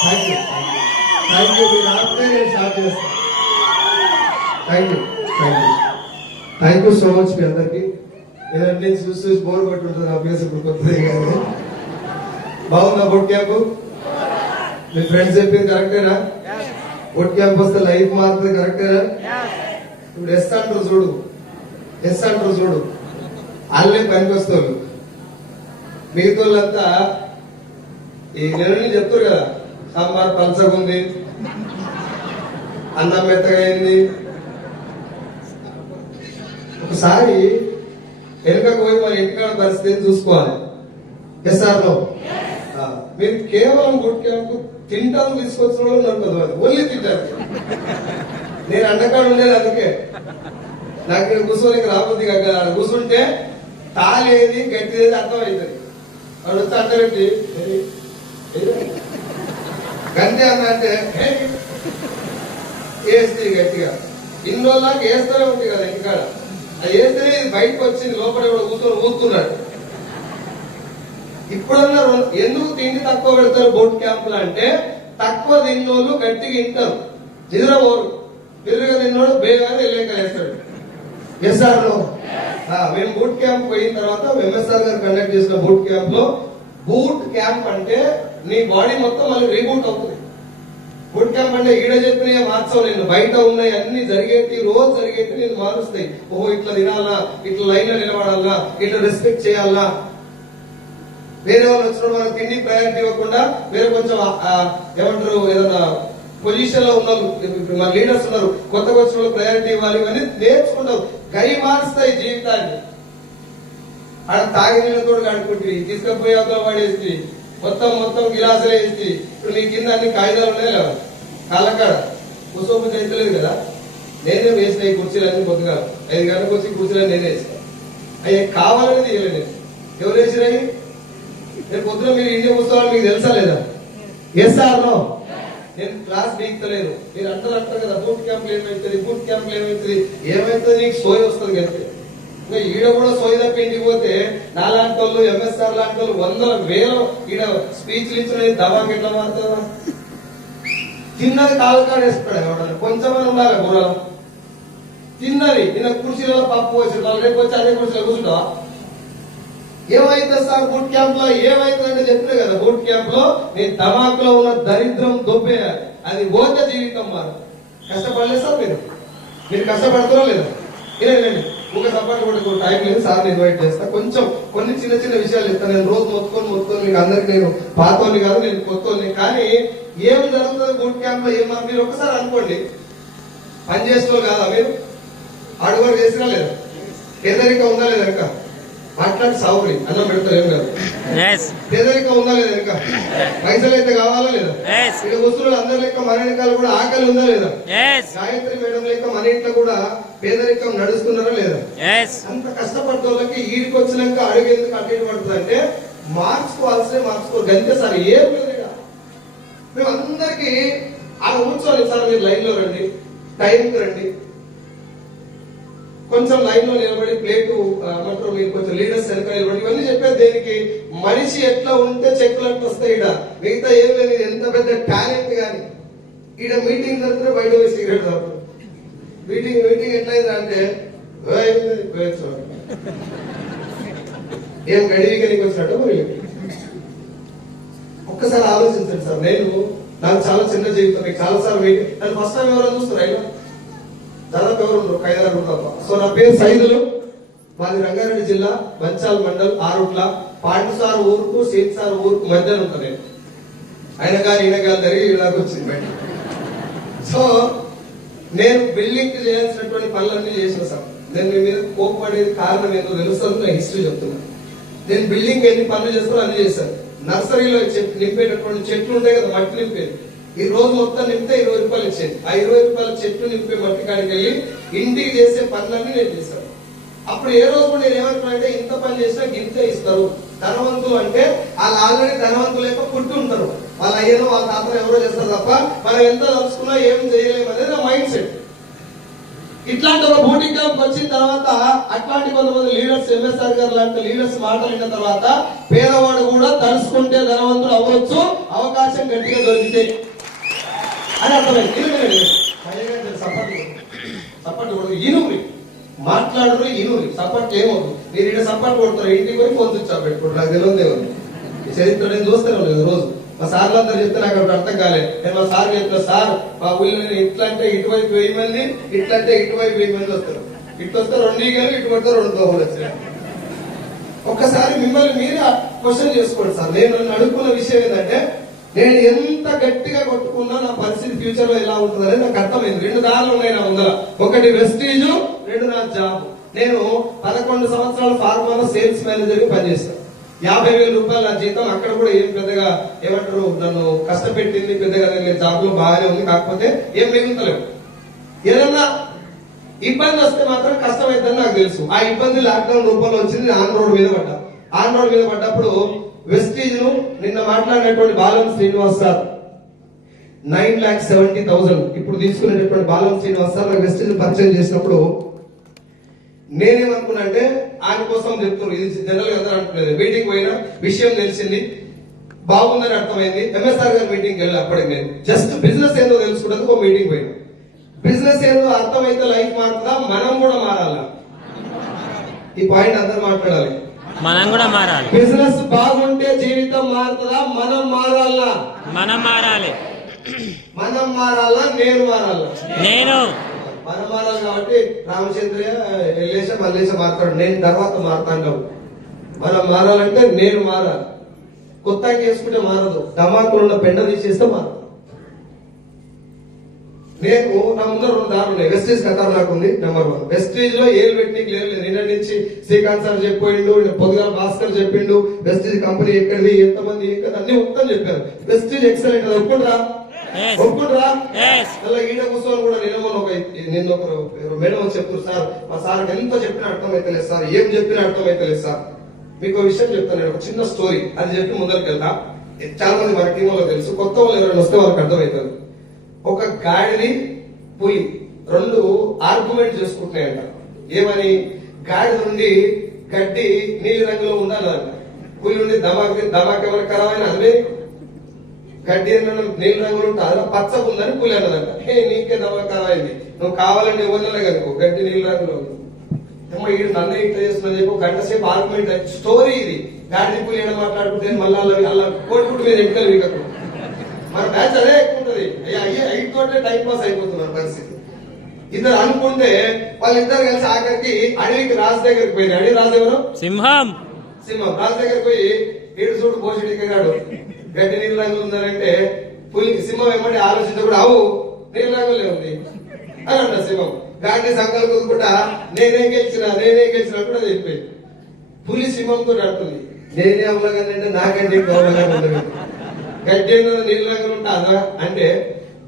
Thank you. మీరు ఆపితే నేను స్టార్ట్ చేస్తాను. థ్యాంక్ యూ సో మచ్ మీ అందరికి. ఏదంటే చూసి బోర్ కొట్టుంటుంది అభ్యాసం ఇప్పుడు కొత్తది కానీ బాగుందా బోట్ క్యాంప్? మీ ఫ్రెండ్స్ చెప్పింది కరెక్టేనా? బోట్ క్యాంప్ వస్తే లైఫ్ మారుతుంది కరెక్టేనా? ఇప్పుడు ఎస్ అంటారు చూడు వాళ్ళే పనికి వస్తారు. మిగతా వాళ్ళంతా ఈ నెలని చెప్తారు కదా, సాంబార్ పలసగుంది, అన్నం మెత్తగా అయింది. ఒకసారి వెనుకకు పోయి మన ఇంటికాడ పరిస్థితి చూసుకోవాలి. ఎస్ఆర్లో మీరు కేవలం గుడ్ క్యాంప్ తింటాను తీసుకొచ్చిన వాళ్ళు నడుపుతుంది, ఓన్లీ తింటారు. నేను అండకాడు ఉండేది అందుకే నాకు ఇక్కడ కూర్చోనికి రాబోద్ది కదా. కూర్చుంటే తాలేది గట్టిది అర్థమవుతుంది. వాడు వచ్చి అడ్డబెట్టి గంతే అన్నంటే వేస్తే గట్టిగా ఇన్ని రోజులకు వేస్తూనే ఉంది కదా ఇంటికాడ. అది వేస్తేనే ఇది బయటకు వచ్చింది, లోపల కూర్చొని ఊరుతున్నాడు. ఇప్పుడన్నా ఎందుకు తిండి తక్కువ పెడతారు బోట్ క్యాంపులు అంటే, తక్కువ తిన్నోళ్ళు గట్టిగా తింటారు, నిద్రపోరు. పెరుగుగా తిన్నోడు బేగానే వెళ్ళేస్తాడు. ఎస్ఆర్ లో మేము బూట్ క్యాంప్ పోయిన తర్వాత ఎంఎస్ఆర్ గారు కండక్ట్ చేసిన బూట్ క్యాంప్ లో, బూట్ క్యాంప్ అంటే నీ బాడీ మొత్తం మళ్ళీ రీబూట్ అవుతుంది. బూట్ క్యాంప్ అంటే ఈడ చెప్పిన మార్చవు, నేను బయట ఉన్నాయి అన్ని జరిగేటి రోజు జరిగేటి నేను మారుస్తాయి. ఓహో ఇట్లా తినాలా, ఇట్లా లైన్ లో నిలబడాలా, ఇట్లా రెస్పెక్ట్ చేయాలా. వేరే వాళ్ళు వచ్చినప్పుడు మనకు తిండి ప్రయారిటీ ఇవ్వకుండా వేరే కొంచెం ఏమంటారు ఏదైనా పొజిషన్ లో ఉన్నారు మన లీడర్స్ ఉన్నారు, కొత్తగా వచ్చిన వాళ్ళు ప్రయారిటీ ఇవ్వాలి. ఇవన్నీ నేర్చుకుంటావు, గై మారుస్తాయి జీవితాన్ని. ఆడ తాగి నీళ్ళతో కడుక్కుంటుంది, తీసుకుపోయి అవతల పడేసి మొత్తం గిలాసులు వేసి. ఇప్పుడు మీ కింద అన్ని కాగితాలు ఉన్నాయి లేవా కాళ్ళకాడ, కుసోపు చేస్తలేదు కదా. నేనే వేసిన ఈ కుర్చీలన్నీ పొద్దుగా 5 గంటలకు వచ్చి కుర్చీలన్నీ నేనే వేసిన. అవి కావాలని తీయలేదు. ఎవరు వేసినాయి? రేపు పొద్దున మీరు ఇండియా కూర్చోవాలి, మీకు తెలుసా లేదా? Yes or no? నేను క్లాస్ బీక్తలేదు. మీరు అంటారు కదా బూట్ క్యాంపులు ఏమవుతుంది, ఏమవుతుంది నీకు సోయి వస్తుంది కదా. ఇంకా ఈడ కూడా సోయి తప్ప ఇంటికి పోతే నాలాంటి వాళ్ళు ఎంఎస్ఆర్ లాంటి వాళ్ళు 100,000 ఈడ స్పీచ్లు ఇచ్చిన దవాకి ఎట్లా మారుతుందా? తిన్నది కాలుకాడ వేసుకున్నాడు ఎవడన్నా, కొంచెమని ఉండాలి బుర్రలో. తిన్నది నిన్న కుర్చీలో పప్పు వచ్చి రేపు వచ్చి అదే కుర్చీలో కూర్చుంటావా? ఏమైతే సార్ బూట్ క్యాంప్ లో ఏమైతుందంటే చెప్పినా కదా, బూట్ క్యాంప్ లో నీ ధమాకులో ఉన్న దరిద్రం దొబ్బేయాలి. అది ఓత జీవితం మారు. కష్టపడలేదు సార్ మీరు కష్టపడతారో లేదా? ఇలాండి ఒక సపోర్ట్ కూడా టైం లేదు సార్, ఇన్వైట్ చేస్తా. కొంచెం కొన్ని చిన్న విషయాలు చెప్తాను. నేను రోజు మొత్తుకొని మీకు అందరికి నేను పాతోని కాదు, నేను కొత్తోని. కానీ ఏం జరుగుతుంది బూట్ క్యాంప్ లో ఏమన్నా మీరు ఒకసారి అనుకోండి. పని చేసిన కాదా మీరు? హార్డ్ వర్క్ చేసినా లేదా? పేదరికం ఉందా లేదా? ఇంకా మాట్లాడి సాగురి అన్నం పెడతారు ఏం కాదు. పేదరికం ఉందా లేదా? ఇంకా పైసలు అయితే కావాలా లేదా? ఇక వస్తువులు అందరి లెక్క మన వెనకాల కూడా ఆకలి ఉందా లేదా? గాయత్రి మేడం లెక్క మన ఇంట్లో కూడా పేదరికం నడుస్తున్నారా లేదా? అంత కష్టపడ్డ వాళ్ళకి ఈడికి వచ్చినాక అడిగేందుకు అటు పడుతుంది అంటే మార్చుకోరు. గంతే సార్, ఏం లేదు. మేము అందరికి అలా కూర్చోవాలి సార్, మీరు లైన్ లో రండి, టైంకి రండి, కొంచెం లైన్ లో నిలబడి ప్లేటు ఏమంటారు మీరు కొంచెం లీడర్స్ వెనక నిలబడి. ఇవన్నీ చెప్పేది దేనికి? మనిషి ఎట్లా ఉంటే చెక్కులు అంటే వస్తాయి. ఈడ మిగతా ఏం లేదు. ఎంత పెద్ద టాలెంట్ కానీ ఈడ మీటింగ్ జరిగితే బయట పోయి సిగరెట్ తాగుతారు. మీటింగ్ ఎట్లయింది అంటే ఏం గడివికి వచ్చినట్టు మరి. ఒక్కసారి ఆలోచించండి సార్. నాకు చాలా చిన్న జీవితం, మీకు చాలా సార్లు నన్ను ఫస్ట్ టైం ఎవరో చూస్తారు అయినా దాదాపు ఎవరు ఉండరు, 5-6 తప్ప. సో నా పేరు సైదులు, మాది రంగారెడ్డి జిల్లా బంచాల్ మండల్ ఆరుట్ల. పాండుసార్ ఊరుకు సీతసార్ ఊరుకు మధ్యలో ఉంటుంది. ఆయన గారు జరిగి ఇలాగ వచ్చింది బయట. సో నేను బిల్డింగ్ కి చేయాల్సినటువంటి పనులన్నీ చేసిన సార్. నేను మీ మీద కోపపడేది కారణం ఏదో తెలుస్తుంది, నేను హిస్టరీ చెప్తున్నాను. నేను బిల్డింగ్ ఎన్ని పనులు చేస్తానో అన్ని చేశాను. నర్సరీలో నింపేటటువంటి చెట్లు ఉంటాయి కదా, మట్టి నింపేది. ఈ రోజు మొత్తం నింపితే 20 రూపాయలు ఇచ్చేది. ఆ 20 రూపాయల చెట్లు నింపే మట్టి కాడికి వెళ్ళి ఇంటికి చేసే పనులన్నీ నేను చేశాను. అప్పుడు ఏ రోజు కూడా నేను ఏమంటున్నానంటే, ఇంత పని చేసినా గింతే ఇస్తారు. ధనవంతులు అంటే వాళ్ళు ఆల్రెడీ ధనవంతులు లేక పుట్టి ఉంటారు. వాళ్ళ అయ్యనో వాళ్ళ తాతను ఎవరో చేస్తారు తప్ప మనం ఎంత తలుచుకున్నా ఏం చేయలేము అనేది నా మైండ్ సెట్. ఇట్లాంటి ఒక బూటింగ్ క్యాంప్ వచ్చిన తర్వాత అట్లాంటి కొంతమంది లీడర్స్, ఎంఎస్ఆర్ గారు లాంటి లీడర్స్ మాటలు విన్న తర్వాత పేదవాడు కూడా తలుసుకుంటే ధనవంతుడు అవ్వచ్చు, అవకాశం గట్టిగా దొరికితే అని అర్థమైంది. సపోర్ట్ కూడా ఇనురి మాట్లాడరు, ఇనురి సపోర్ట్ ఏమవుతుంది. మీరు ఇక్కడ సపోర్ట్ కొడతారు, ఇంటికి పోయి ఫోన్ స్విచ్ ఆఫ్ పెట్టుకుంటారు. నాకు తెలియదు ఈ చరిత్ర నేను చూస్తూనే లేదు రోజు. మా సార్లు అందరూ చెప్తే నాకు అప్పుడు అర్థం కాలేదు. నేను మా సార్ చెప్తా, సార్ మా ఊళ్ళో ఇట్లా అంటే ఇటువైపు 1000 మంది, ఇట్లా అంటే ఇటువైపు 1000 మంది వస్తారు. ఇటు వస్తే 2 ఈగలు, ఇటు పడితే 2 దోమలు వచ్చాయి. ఒక్కసారి మిమ్మల్ని మీరే క్వశ్చన్ చేసుకోండి సార్. నేను నన్ను అడుగుకున్న విషయం ఏంటంటే, నేను ఎంత గట్టిగా కొట్టుకున్నా నా పరిస్థితి ఫ్యూచర్ లో ఎలా ఉంటుంది అనేది నాకు అర్థమైంది. 2 దారులు ఉన్నాయి నా ముందర. ఒకటి వెస్టీజ్, 2 నా జాబ్. నేను 11 సంవత్సరాలు ఫార్మాలో సేల్స్ మేనేజర్ గా పనిచేస్తాను. 50,000 రూపాయలు నా జీతం. అక్కడ కూడా ఏం పెద్దగా ఏమంటారు నన్ను కష్టపెట్టింది పెద్దగా జాబ్ లో బాగానే ఉంది, కాకపోతే ఏం మిగులుతలేవు. ఏదన్నా ఇబ్బంది వస్తే మాత్రం కష్టమైందని నాకు తెలుసు. ఆ ఇబ్బంది లాక్డౌన్ రూపంలో వచ్చింది. ఆన్ రోడ్ మీద పడ్డా. ఆన్ రోడ్ మీద పడ్డప్పుడు వెస్టీజ్ ను నిన్న మాట్లాడినటువంటి బాలం శ్రీనివాస్ సార్ 9,70,000 ఇప్పుడు తీసుకునేటటువంటి బాలం శ్రీనివాస్ సార్ నాకు వెస్టీజ్ పరిచయం చేసినప్పుడు నేనేమనుకున్నా అంటే ఆయన కోసం చెప్తున్నారు. ఇది జనరల్ గా అనుకునేది. మీటింగ్ పోయినా విషయం తెలిసింది, బాగుందని అర్థమైంది. ఎంఎస్ఆర్ గారు మీటింగ్ వెళ్ళి అప్పటికి నేను జస్ట్ బిజినెస్ ఏందో తెలుసుకున్నందుకు ఒక మీటింగ్ పోయినా. బిజినెస్ ఏందో అర్థమైతే లైఫ్ మారుతుందా, మనం కూడా మారాలా? ఈ పాయింట్ అందరూ మాట్లాడాలి. మనం కూడా మారాలి. బిజినెస్ బాగుంటే జీవితం మారుతుందా, మనం మారాలా? మనం మారాలి. మనం మారాలా, నేను మారాలా? నేను మనం మారాలి. కాబట్టి రామచంద్రయ్య ఎల్లేస మల్లేస మాట్లాడు, నేను తర్వాత మారుతాను. మనం మారాలంటే నేను మారాలి. కొత్తగా చేసుకుంటే మారదు. ధమాకులు ఉన్న పెండ తీసేస్తే మారదు. నేను నా ముందర 2 దారులు ఉన్నాయి. వెస్టీజ్ కథ నాకు ఉంది. నెంబర్ 1 వెస్టీజ్ లో ఏలు పెట్టినకి లేదు. నిన్న నుంచి శ్రీకాంత్ సార్ చెప్పిండు, పొద్దుగా భాస్కర్ చెప్పిండు. వెస్టీజ్ కంపెనీ ఎక్కడిది, ఎంతమంది, ఏం కదా అన్ని మొత్తం చెప్పారు. Vestige excellent. ఒప్పుకుంటారా? ఒప్పుకుంటారా? అలా ఈడ కూర్చొని కూడా నిన్న ఒకరు మేడం చెప్తారు, సార్ మా సార్ ఎంత చెప్పినా అర్థమైతే లేదు సార్, ఏం చెప్పినా అర్థమైతే లేదు సార్. మీకు విషయం చెప్తాను. నేను ఒక చిన్న స్టోరీ అది చెప్పి ముందరికి వెళ్తా. చాలా మంది మన టీంలో తెలుసు, కొత్త వాళ్ళు ఎవరైనా వస్తే వాళ్ళకి అర్థమవుతుంది. ఒక గాడిని పులి 2 ఆర్గ్యుమెంట్ చేసుకుంటున్నాయంట. ఏమని? గాడి నుండి గడ్డి నీలి రంగులో ఉండాలంట, పులి నుండి దమాకేమైనా ఖరాబైన అదే గడ్డి నీలి రంగులు ఉంటుంది, పచ్చగా ఉందని పులి అన్నదంట. నీకే దమాక్ ఖరాబైంది, నువ్వు కావాలంటే ఇవ్వలే కనుకో గడ్డి నీలి రంగులో ఉంది. ఏమో ఈడు నన్ను ఇట్లా చేస్తున్నా చెప్పి గంట సేపు ఆర్గ్యుమెంట్ స్టోరీ ఇది. గాడి పులి ఏమైనా మాట్లాడుకుంటే మళ్ళీ అలా కోడిపుట్టు మీద ఎక్కలు వీకకు. మన బ్యాచ్ అదే ఎక్కువ ఉంటది. అయితోటే టైం పాస్ అయిపోతున్నారు పరిస్థితి. ఇద్దరు అనుకుంటే వాళ్ళిద్దరు కలిసి ఆఖరికి అడవికి రాజు దగ్గరికి పోయింది. అడవి రాజు ఎవరు? సింహం. రాజు దగ్గరికి పోయి, ఈడు చూడు పోషడిగాడు గడ్డి నీళ్ళ రంగులు ఉందనంటే పులి సింహం ఏమంటే ఆలోచించకుండా అవు నీళ్ళ రంగులే ఉంది అని అంట సింహం. గాడిని సంకలు కుదుకుంటా నేనేం గెలిచినా కూడా చెప్పేది. పులి సింహంతో అంటుంది, నేనే అమ్మగానంటే నాకంటే గౌరవంగా ఉండదు. గడ్డి నీళ్ళ రంగులు ఉంటాదా అంటే,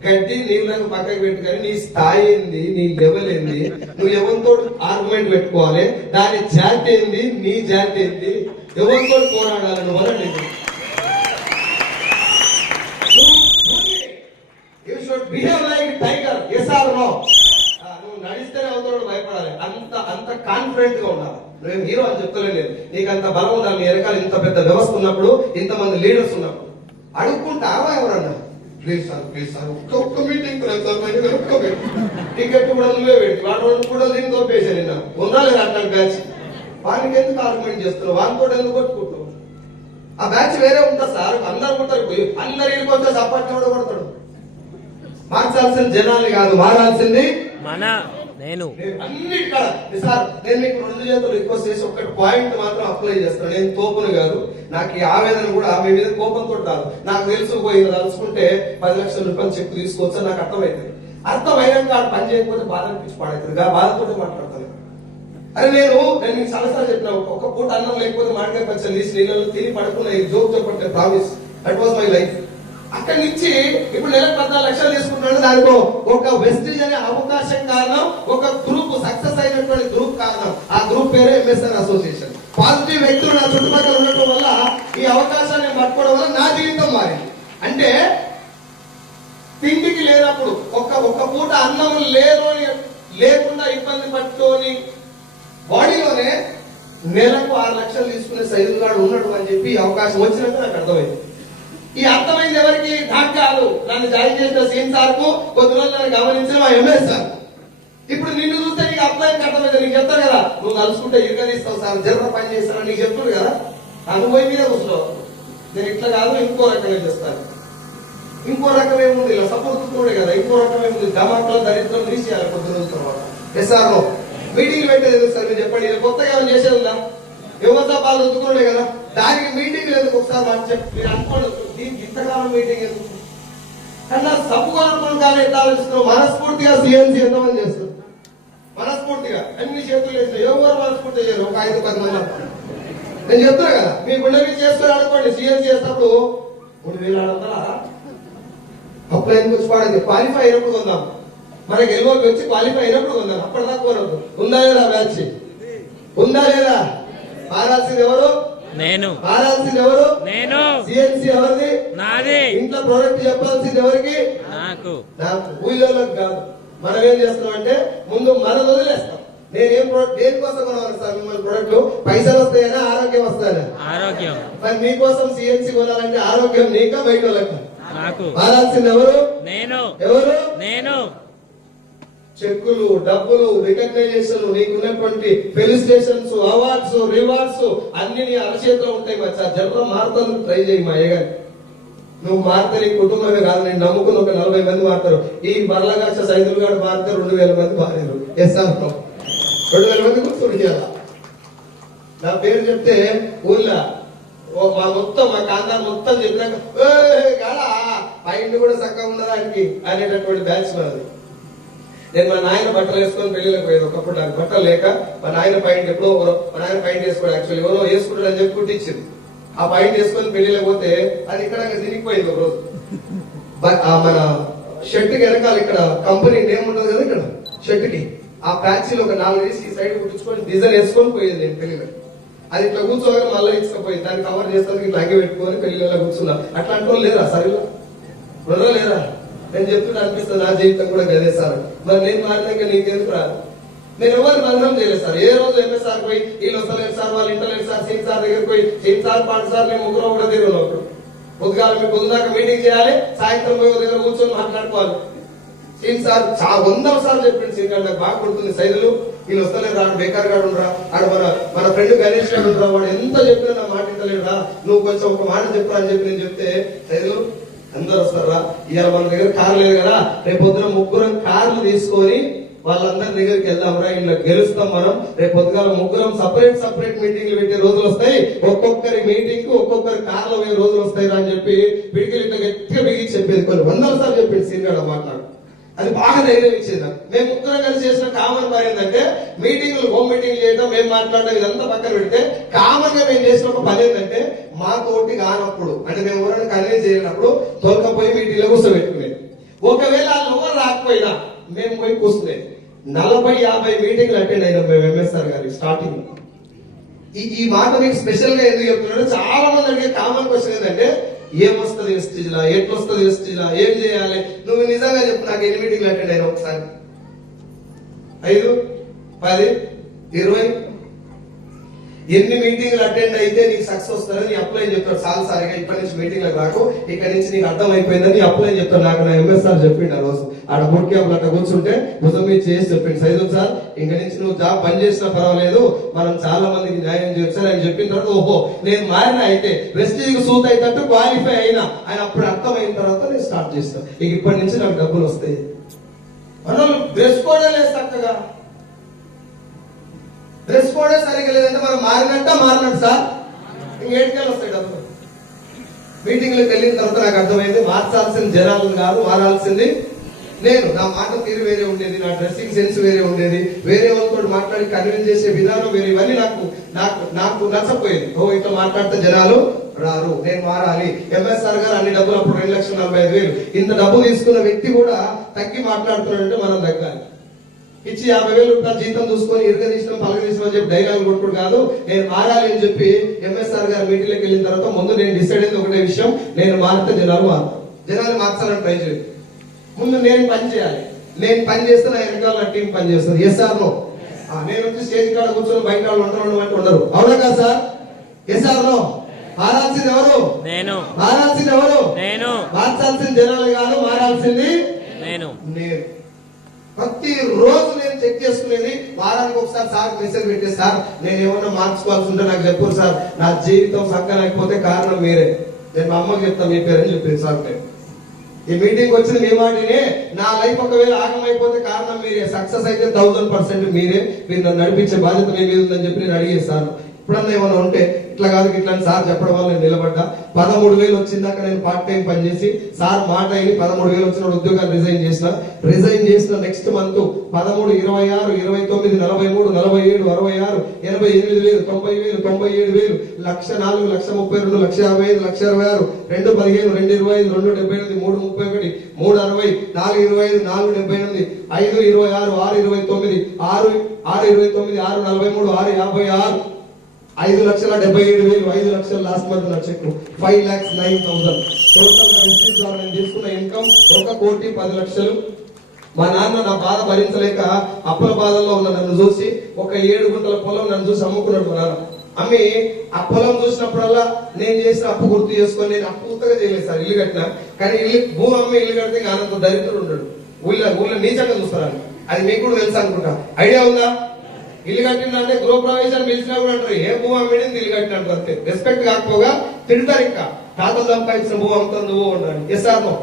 గడ్డి నీళ్ళ రంగు పక్కకి పెట్టు, కానీ నీ స్థాయి ఏంది, నీ లెవెల్ ఏంది, నువ్వు ఎవరితో ఆర్గ్యుమెంట్ పెట్టుకోవాలి, దాని జాతి ఏంది, నీ జాతి ఏంది, ఎవరితో పోరాడాలి నువ్వు అని. You should behave like tiger. Yes or no? నువ్వు నడిస్తేనే అవుతాడు భయపడాలి. అంత కాన్ఫిడెంట్ గా ఉండాలి. నువ్వేం హీరో అని చెప్తలేదు. నీకు అంత బలం ఉండాలి. నీ వెనకాల ఇంత పెద్ద వ్యవస్థ ఉన్నప్పుడు, ఇంతమంది లీడర్స్ ఉన్నప్పుడు అడుక్కుంటావా ఎవరన్నా? ప్లీజ్ సార్ ఒక్క మీటింగ్ టికెట్ కూడా నువ్వే పెట్టి వాడు కూడా దీన్ని తోపేసా. నిన్న ఉందా లేదా అట్లాంటి బ్యాచ్? వానికి ఎందుకు ఆర్గ్యుమెంట్ చేస్తున్నావు? వానితో ఎందుకు కొట్టుకుంటావు? ఆ బ్యాచ్ వేరే ఉంటుంది సార్. అందరు ఉంటారు, అందరు ఇంటికి వచ్చే సపోర్ట్ కూడా కొడతాడు. మార్చాల్సిన జనాలు కాదు, మారాల్సింది నేను. అన్నిటికడ సార్ నేను మీకు 2 చేతులు రిక్వెస్ట్ చేసి ఒక్కటి పాయింట్ మాత్రం అప్లై చేస్తాను. నేను తోపును కాదు, నాకు ఈ ఆవేదన కూడా మీ మీద కోపంతో కాదు. నాకు తెలుసు పోయింది తలుచుకుంటే 10 లక్షల రూపాయలు చెక్ తీసుకోవచ్చా నాకు అర్థమవుతుంది. అర్థమైనాక ఆ పని చేయకపోతే బాధ అనిపించి పాడవుతుంది. ఆ బాధతో మాట్లాడతాను. అరే నేను మీకు సలసాలు చెప్పిన, ఒక పూట అన్నం లేకపోతే మామిడికాయ పచ్చడి తీసి నీళ్ళలో తిని పడుకున్న ఈ జోక్ చెప్పండి. Promise, that was my life. అక్కడి నుంచి ఇప్పుడు నెలకు 14 లక్షలు తీసుకుంటున్నాడు. దానికో ఒక వెస్టీజ్ అనే అవకాశం కారణం, ఒక గ్రూప్ సక్సెస్ అయినటువంటి గ్రూప్ కారణం. ఆ గ్రూప్ పేరే ఎంఎస్ఆర్ అసోసియేషన్. పాజిటివ్ వ్యక్తులు నా చుట్టుపక్కల ఉండటం వల్ల, ఈ అవకాశాన్ని పట్టుకోవడం వల్ల నా జీవితం మారింది. అంటే తిండికి లేనప్పుడు, ఒక పూట అన్నం లేకుండా ఇబ్బంది పట్టుకొని బాడీలోనే నెలకు 6 లక్షలు తీసుకునే సైజు గాడు ఉన్నాడు అని చెప్పి ఈ అవకాశం వచ్చినాక నాకు అర్థమైంది. ఈ అర్థమైంది ఎవరికి? నాకు కాదు, నన్ను జాయిన్ చేసిన సీన్ సార్ కు, కొద్ది రోజులు నన్ను గమనించిన మా ఎంఎస్ సార్. ఇప్పుడు నిన్ను చూస్తే నీకు అప్లై అర్థమైంది. నీకు చెప్తాను కదా, నువ్వు కలుసుకుంటే ఇరుగదీస్తావు సార్, జర్ర పని చేస్తాను నీకు చెప్తాడు కదా. అనుభవం మీద కూర్చున్నావు. నేను ఇట్లా కాదు, ఇంకో రకంగా చేస్తాను. ఇంకో రకం ఏముంది? ఇలా సపోర్టుతోడే కదా. ఇంకో రకం ఏముంది? గమాకుల దరిద్రం తీసేయాలి కొద్ది రోజుల తర్వాత. ఎస్ఆర్ మీటింగ్ పెట్టేది ఎందుకు సార్ మీరు చెప్పండి. ఇది కొత్తగా ఏమైనా చేసేది ఉందా? యువత పాలు వద్దుకోండి కదా, దానికి మీటింగ్ ఎందుకు? ఒకసారి మాట చెప్పి మీరు అనుకోండి, దీనికి ఇంతకాలం మీటింగ్ ఎందుకు అన్నా? సబ్బుకోనుకోని కానీ ఎట్లా ఆలోచిస్తున్నావు? మనస్ఫూర్తిగా సిఎన్సీ ఎంతమంది చేస్తారు? మనస్ఫూర్తిగా అన్ని చేతులు వేసిన ఎవరు మనస్ఫూర్తి చేయరు. ఒక 5-10 మంది నేను చెప్తున్నా కదా, మీ గుండె మీద చేసుకొని అనుకోండి. సిఎన్సీ చేసినప్పుడు 3,600 అప్పుడు ఎందుకు వచ్చి పాడేది? క్వాలిఫై అయినప్పుడు కొందాం, మనకి ఎల్ఓకి వచ్చి క్వాలిఫై అయినప్పుడు కొందాం. అప్పటిదాకా కోరద్దు. ఉందా లేదా బ్యాచ్? ఉందా లేదా? మారాల్సింది ఎవరు? నేను. మారాల్సింది ఎవరు? నేను. సిఎన్సీ ఎవరిది? నాది. ఇంట్లో ప్రోడక్ట్ చెప్పాల్సింది ఎవరికి? నాకు. నాకు. ఊళ్ళోకి కాదు. మనం ఏం చేస్తున్నాం అంటే ముందు మనం వదిలేస్తాం. నేనేం దేనికోసం కొనాలి సార్ మిమ్మల్ని ప్రొడక్ట్? పైసలు వస్తాయనా ఆరోగ్యం వస్తాయనా? ఆరోగ్యం. మరి మీకోసం సిఎన్సీ కొనాలంటే ఆరోగ్యం నీకా బయట వాళ్ళక? నాకు. మారాల్సింది ఎవరు? నేను. ఎవరు? నేను. చెక్కులు, డబ్బులు, రికగ్నైజేషన్, నీకున్నటువంటి ఫెలిసిటేషన్స్, అవార్డ్స్, రివార్డ్స్ అన్ని నీ అరచేతిలో ఉంటాయి. మరి సార్ జనరల్ మారుతాను ట్రై చేయి మా అయ్యగారి. నువ్వు మారితే నీ కుటుంబమే కాదు, నేను నమ్ముకుని ఒక 40 మంది మారుతారు. ఈ మరలగాచ సైదులు గారు మారితే 2,000 మంది మారారు. ఎస్ఆర్ 2,000 మంది కూర్చొని చేయాల. నా పేరు చెప్తే ఊళ్ళో మా మొత్తం మా కాందాన్ని మొత్తం చెప్పినాక కాదా పైండ్ కూడా చక్కగా ఉండడానికి అనేటటువంటి బ్యాచ్ నాది. నేను మా నాయన బట్టలు వేసుకొని పెళ్లిలోకి పోయేది. ఒకప్పుడు నాకు బట్టలు లేక మా నాయన పాయింట్ ఎప్పుడో మా నాయన పాయింట్ వేసుకోడు, యాక్చువల్లీ ఎవరో వేసుకుంటాడు అని చెప్పి కుట్టించింది. ఆ పాయింట్ వేసుకొని పెళ్లిలోకి పోతే అది ఇక్కడ తిరిగిపోయింది. ఒక రోజు మన షర్ట్ కి వెనకాల ఇక్కడ కంపెనీ నేమ్ ఉంటుంది కదా, ఇక్కడ షర్ట్ కి ఆ ప్యాచీలో ఒక 4 వేసి ఈ సైడ్ కుట్టించుకొని డిజైన్ వేసుకొని పోయేది నేను పెళ్లిలో. అది ఇట్లా కూర్చోగా మళ్ళీ ఇసుకపోయింది. దాన్ని కవర్ చేస్తానికి ఇట్లా అగ్గి పెట్టుకొని పెళ్లిలో కూర్చున్నా. అట్లా అనుకోని లేరా సరిలో ఎవరో లేరా? నేను చెప్తుంటే అనిపిస్తుంది నా జీవితం కూడా గదే సార్. మరి నేను మారినాక నీకెందుకు రాదు? నేను ఎవరు బంధం చేయలేదు సార్. ఏ రోజు ఎంఎస్ఆర్ పోయి వీళ్ళు వస్తలేదు సార్, వాళ్ళు ఇంటలేదు సార్, సీన్ సార్ దగ్గరికి పోయి సీన్ సార్ పాటు సార్ నేను ముగ్గురు కూడా తీరున్నాం. పొద్దుగాల మీకు పొద్దుదాకా మీటింగ్ చేయాలి, సాయంత్రం పోయి దగ్గర కూర్చొని మాట్లాడుకోవాలి. సీన్ సార్ 100 సార్లు చెప్పింది. సీన్ గారు నాకు బాగా కొడుతుంది సైదులు, వీళ్ళు వస్తలేదు రాడు, బేకార్ గాడు ఉండరా, ఆడ మన ఫ్రెండ్ గణేష్ గారు ఉండరా, వాడు ఎంత చెప్పినా నా మాట ఇంటలేడురా, నువ్వు కొంచెం ఒక మాట చెప్పు అని చెప్పి నేను చెప్తే సైదులు అందరు వస్తారా, ఇవాళ మన దగ్గర కారు లేదు కదా, రేపు పొద్దున 3 కార్లు తీసుకొని వాళ్ళందరి దగ్గరికి వెళ్దాంరా, ఇలా గెలుస్తాం మనం. రేపు పొద్దుగాల 3 సపరేట్ మీటింగ్లు పెట్టే రోజులు వస్తాయి. ఒక్కొక్కరి మీటింగ్ కు ఒక్కొక్కరి కార్లో పోయే రోజులు వస్తాయి అని చెప్పి పిడికిలు ఇట్లా గట్టిగా బిగించి చెప్పేది. కొన్ని 100 సార్లు చెప్పింది సీనియర్ మాట్లాడు. అది బాగా ధైర్యం ఇచ్చేది నాకు. మేము 3 కలిసి చేసిన కామన్ పని ఏంటంటే మీటింగ్లు, హోమ్ మీటింగ్ చేయడం, మేము మాట్లాడడం ఇదంతా పక్కన పెడితే కామన్ గా మేము చేసిన ఒక పని ఏంటంటే మా తోటి కానప్పుడు అంటే మేము ఎవరైనా కన్వీన్స్ చేయనప్పుడు తోలుకపోయి మీటింగ్ లో కూర్చోబెట్టుకునేది. ఒకవేళ వాళ్ళు ఎవరు రాకపోయినా మేము పోయి కూర్చునేది. 40-50 మీటింగ్లు అటెండ్ అయినాం మేము ఎంఎస్ఆర్ గారి స్టార్టింగ్. ఈ మాట మీకు స్పెషల్ గా ఎందుకు చెప్తున్నాడు? చాలా మంది అడిగే కామన్ క్వశ్చన్ ఏంటంటే ఏమొస్తుంది వెస్టేజ్ లా, ఎట్లొస్తుంది వెస్టేజ్ లా, ఏం చేయాలి? నువ్వు నిజంగా చెప్పు నాకు ఎన్ని మీటింగ్లు అటెండ్ అయినా ఒకసారి? 5, 10, 20 ఎన్ని మీటింగ్లు అటెండ్ అయితే నీకు సక్సెస్ వస్తుందని అప్లై చెప్తాడు. చాలా సారిగా ఇప్పటి నుంచి మీటింగ్లకు రాకు, ఇక్కడ నుంచి నీకు అర్థం అయిపోయిందని అప్లై చెప్తాడు. నాకు నా ఎంఎస్ఆర్ చెప్పిండు ఆ రోజు ఆడ బూట్ క్యాంప్ అట్లా కూర్చుంటే భుజం మీద చేసి చెప్పిండు, సైదుల్ సార్ ఇంక నుంచి నువ్వు జాబ్ బంద్ చేసినా పర్వాలేదు, మనం చాలా మందికి న్యాయం చేస్తాను అని చెప్పిన తర్వాత ఓహో నేను మారిన అయితే వెస్టేజ్ సూట్ అయితే క్వాలిఫై అయినా ఆయన అప్పుడు అర్థమైన తర్వాత నేను స్టార్ట్ చేస్తాను. ఇక ఇప్పటి నుంచి నాకు డబ్బులు వస్తాయి. మనం డ్రెస్ కోడే లేదు చక్కగా, డ్రెస్ కోడే సరిగ్గా లేదంటే మనం మారినట్టు సార్ ఇంకేటికెళ్ళి వస్తాయి డబ్బులు. మీటింగ్లకు వెళ్ళిన తర్వాత నాకు అర్థమైంది మార్చాల్సింది జనాలను కాదు, మారాల్సింది నేను. నా మాట తీరు వేరే ఉండేది, నా డ్రెస్సింగ్ సెన్స్ వేరే ఉండేది, వేరే వాళ్ళతో మాట్లాడి కన్విన్స్ చేసే విధానం వేరే. ఇవన్నీ నాకు నచ్చపోయేది. ఓ ఇట్లా మాట్లాడితే జనాలు రారు, నేను మారాలి. ఎంఎస్ఆర్ గారు అన్ని డబ్బులు అప్పుడు 2,45,000 ఇంత డబ్బు తీసుకున్న వ్యక్తి కూడా తగ్గి మాట్లాడుతున్నాడంటే మనం తగ్గాలి. ఇచ్చి 50,000 రూపాయలు జీతం చూసుకొని ఇరగదీసినాం పలగదీసినాం అని చెప్పి డైలాగ్ కొట్టుడు కాదు. నేను మారాలి అని చెప్పి ఎంఎస్ఆర్ గారు మీటింగ్లోకి వెళ్ళిన తర్వాత ముందు నేను డిసైడ్ అయింది ఒకటే విషయం, నేను మారితే జనాలు మార్చాలని ట్రై చేయాలి. ముందు నేను పని చేయాలి. నేను పని చేస్తే నా వెనకాల నా టీం పని చేస్తుంది. Yes or no? నేను వచ్చి స్టేజ్ కాడ కూర్చొని బయట వాళ్ళు ఉంటారు అంటే ఉండరు. అవునా కదా సార్? Yes or no? మారాల్సింది ఎవరు? నేను. మారాల్సింది ఎవరు? నేను. మార్చాల్సింది జనాలు కాదు, మారాల్సింది నేను. నేను. ప్రతి రోజు నేను చెక్ చేసుకునేది, వారానికి ఒకసారి సార్ మెసేజ్ పెట్టే, సార్ నేను ఏమన్నా మార్చుకోవాల్సి ఉంటే నాకు చెప్పు సార్, నా జీవితం చక్కలేకపోతే కారణం మీరే. నేను మా అమ్మకి చెప్తాను మీ పేరని చెప్పింది సార్. ఈ మీటింగ్ వచ్చిన మీ మాటనే, నా లైఫ్ ఒకవేళ ఆగమైపోతే కారణం మీరే, సక్సెస్ అయితే 1000% మీరే, మీరు నన్ను నడిపించే బాధ్యత మీ మీద ఉందని చెప్పి నేను అడిగేస్తాను. ఇప్పుడన్నా ఏమన్నా ఉంటే ఇట్లా కాదు ఇట్లా అని సార్ చెప్పడం వల్ల నేను నిలబడ్డా. 13,000 వచ్చిందాక నేను పార్ట్ టైం పనిచేసి సార్ మాట అయిన 13,000 వచ్చిన ఉద్యోగాన్ని రిజైన్ చేసిన నెక్స్ట్ మంత్ 13, 26, 29, 43, 47, 66, 88,000, 90,000, 97,000, 1,04,000, 1,32,000, 1,55,000, 1,26,000, 2,15, 2,25, 2,78, 3,31, 3,60, 4,25, 4,78, 5,26, 6,29, 6,29, 6,43, 6,56, 5,77,000, 5 లక్షలు లాస్ట్ మంత్ నా చెక్ 5,09,000. టోటల్ గా రిసీవ్ నేను తీసుకున్న ఇన్కమ్ 1,10,00,000. మా నాన్న నా బాధ భరించలేక అప్పుల బాధల్లో ఉన్న నన్ను చూసి ఒక 7 గుంటల పొలం నన్ను చూసి అమ్ముకున్నాడు మా నాన్న. అమ్మి ఆ పొలం చూసినప్పుడల్లా నేను చేసిన అప్పు గుర్తు చేసుకొని, నేను అప్పు ఉత్తగా చేయలేదు సార్, ఇల్లు కట్టినా. కానీ భూమి అమ్మి ఇల్లు కడితే ఆనంద దరిద్రుడు ఉండడు. ఊళ్ళో నీచంగా చూస్తారని, అది మీకు కూడా తెలుసు అనుకుంటా. ఐడియా ఉందా? ఇల్లు కట్టిందంటే గృహప్రవేశాన్ని పిలిచినా కూడా అంటారు ఏ భూ అమ్మిడింది ఇల్లు కట్టిన అంటారు. రెస్పెక్ట్ కాకపోగా తిడతారు. ఇంకా తాతలు సంపాదించిన భూ అమ్ముతాను నువ్వు ఉండాలి. Yes or no?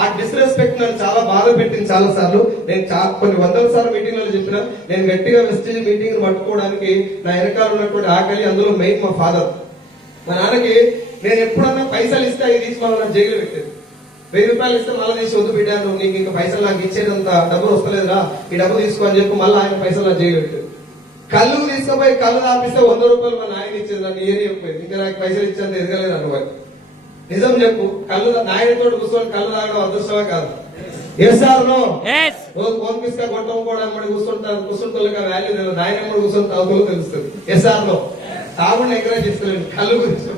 ఆ డిస్రెస్పెక్ట్ నన్ను చాలా బాధ పెట్టింది చాలా సార్లు. నేను కొన్ని వందల సార్లు మీటింగ్లలో చెప్పిన, నేను గట్టిగా వెస్టేజ్ మీటింగ్ పట్టుకోవడానికి నా వెనకాల ఉన్నటువంటి ఆకలి, అందులో మెయిన్ మా ఫాదర్. మా నాన్నకి నేను ఎప్పుడన్నా పైసలు ఇస్తే అవి తీసి మళ్ళీ జైలు పెట్టేది. 1000 రూపాయలు ఇస్తే మళ్ళీ తీసి వద్దు బిడ్డ, నువ్వు నీకు ఇంకా పైసలు నాకు ఇచ్చేదంత డబ్బులు వస్తలేదురా, ఈ డబ్బు తీసుకో అని చెప్పి మళ్ళీ ఆయన పైసలు నాకు జైలు పెట్టేది. కళ్ళు తీసుకుపోయి కళ్ళు తాపిస్తే 100 రూపాయలు మా నాయన ఇచ్చేది, నన్ను ఏరి చెప్పేది. ఇంకా నాకు పైసలు ఇచ్చేంత ఎదగలేదు అనుకోవాలి. నిజం చెప్పు, కళ్ళు నాయనతో కూర్చొని కళ్ళు తాగడం అదృష్టమే కాదు. Yes or no? రోజు ఫోన్ పిస్కా కొట్టం కూడా అమ్మడి కూర్చుంటే వాల్యూ తెలియదు, నాయన అమ్మడి కూర్చొని తాగుతూ తెలుస్తుంది. Yes or no? తాగుండి ఎంకరేజ్ చేస్తలేదు, కళ్ళు గురించి.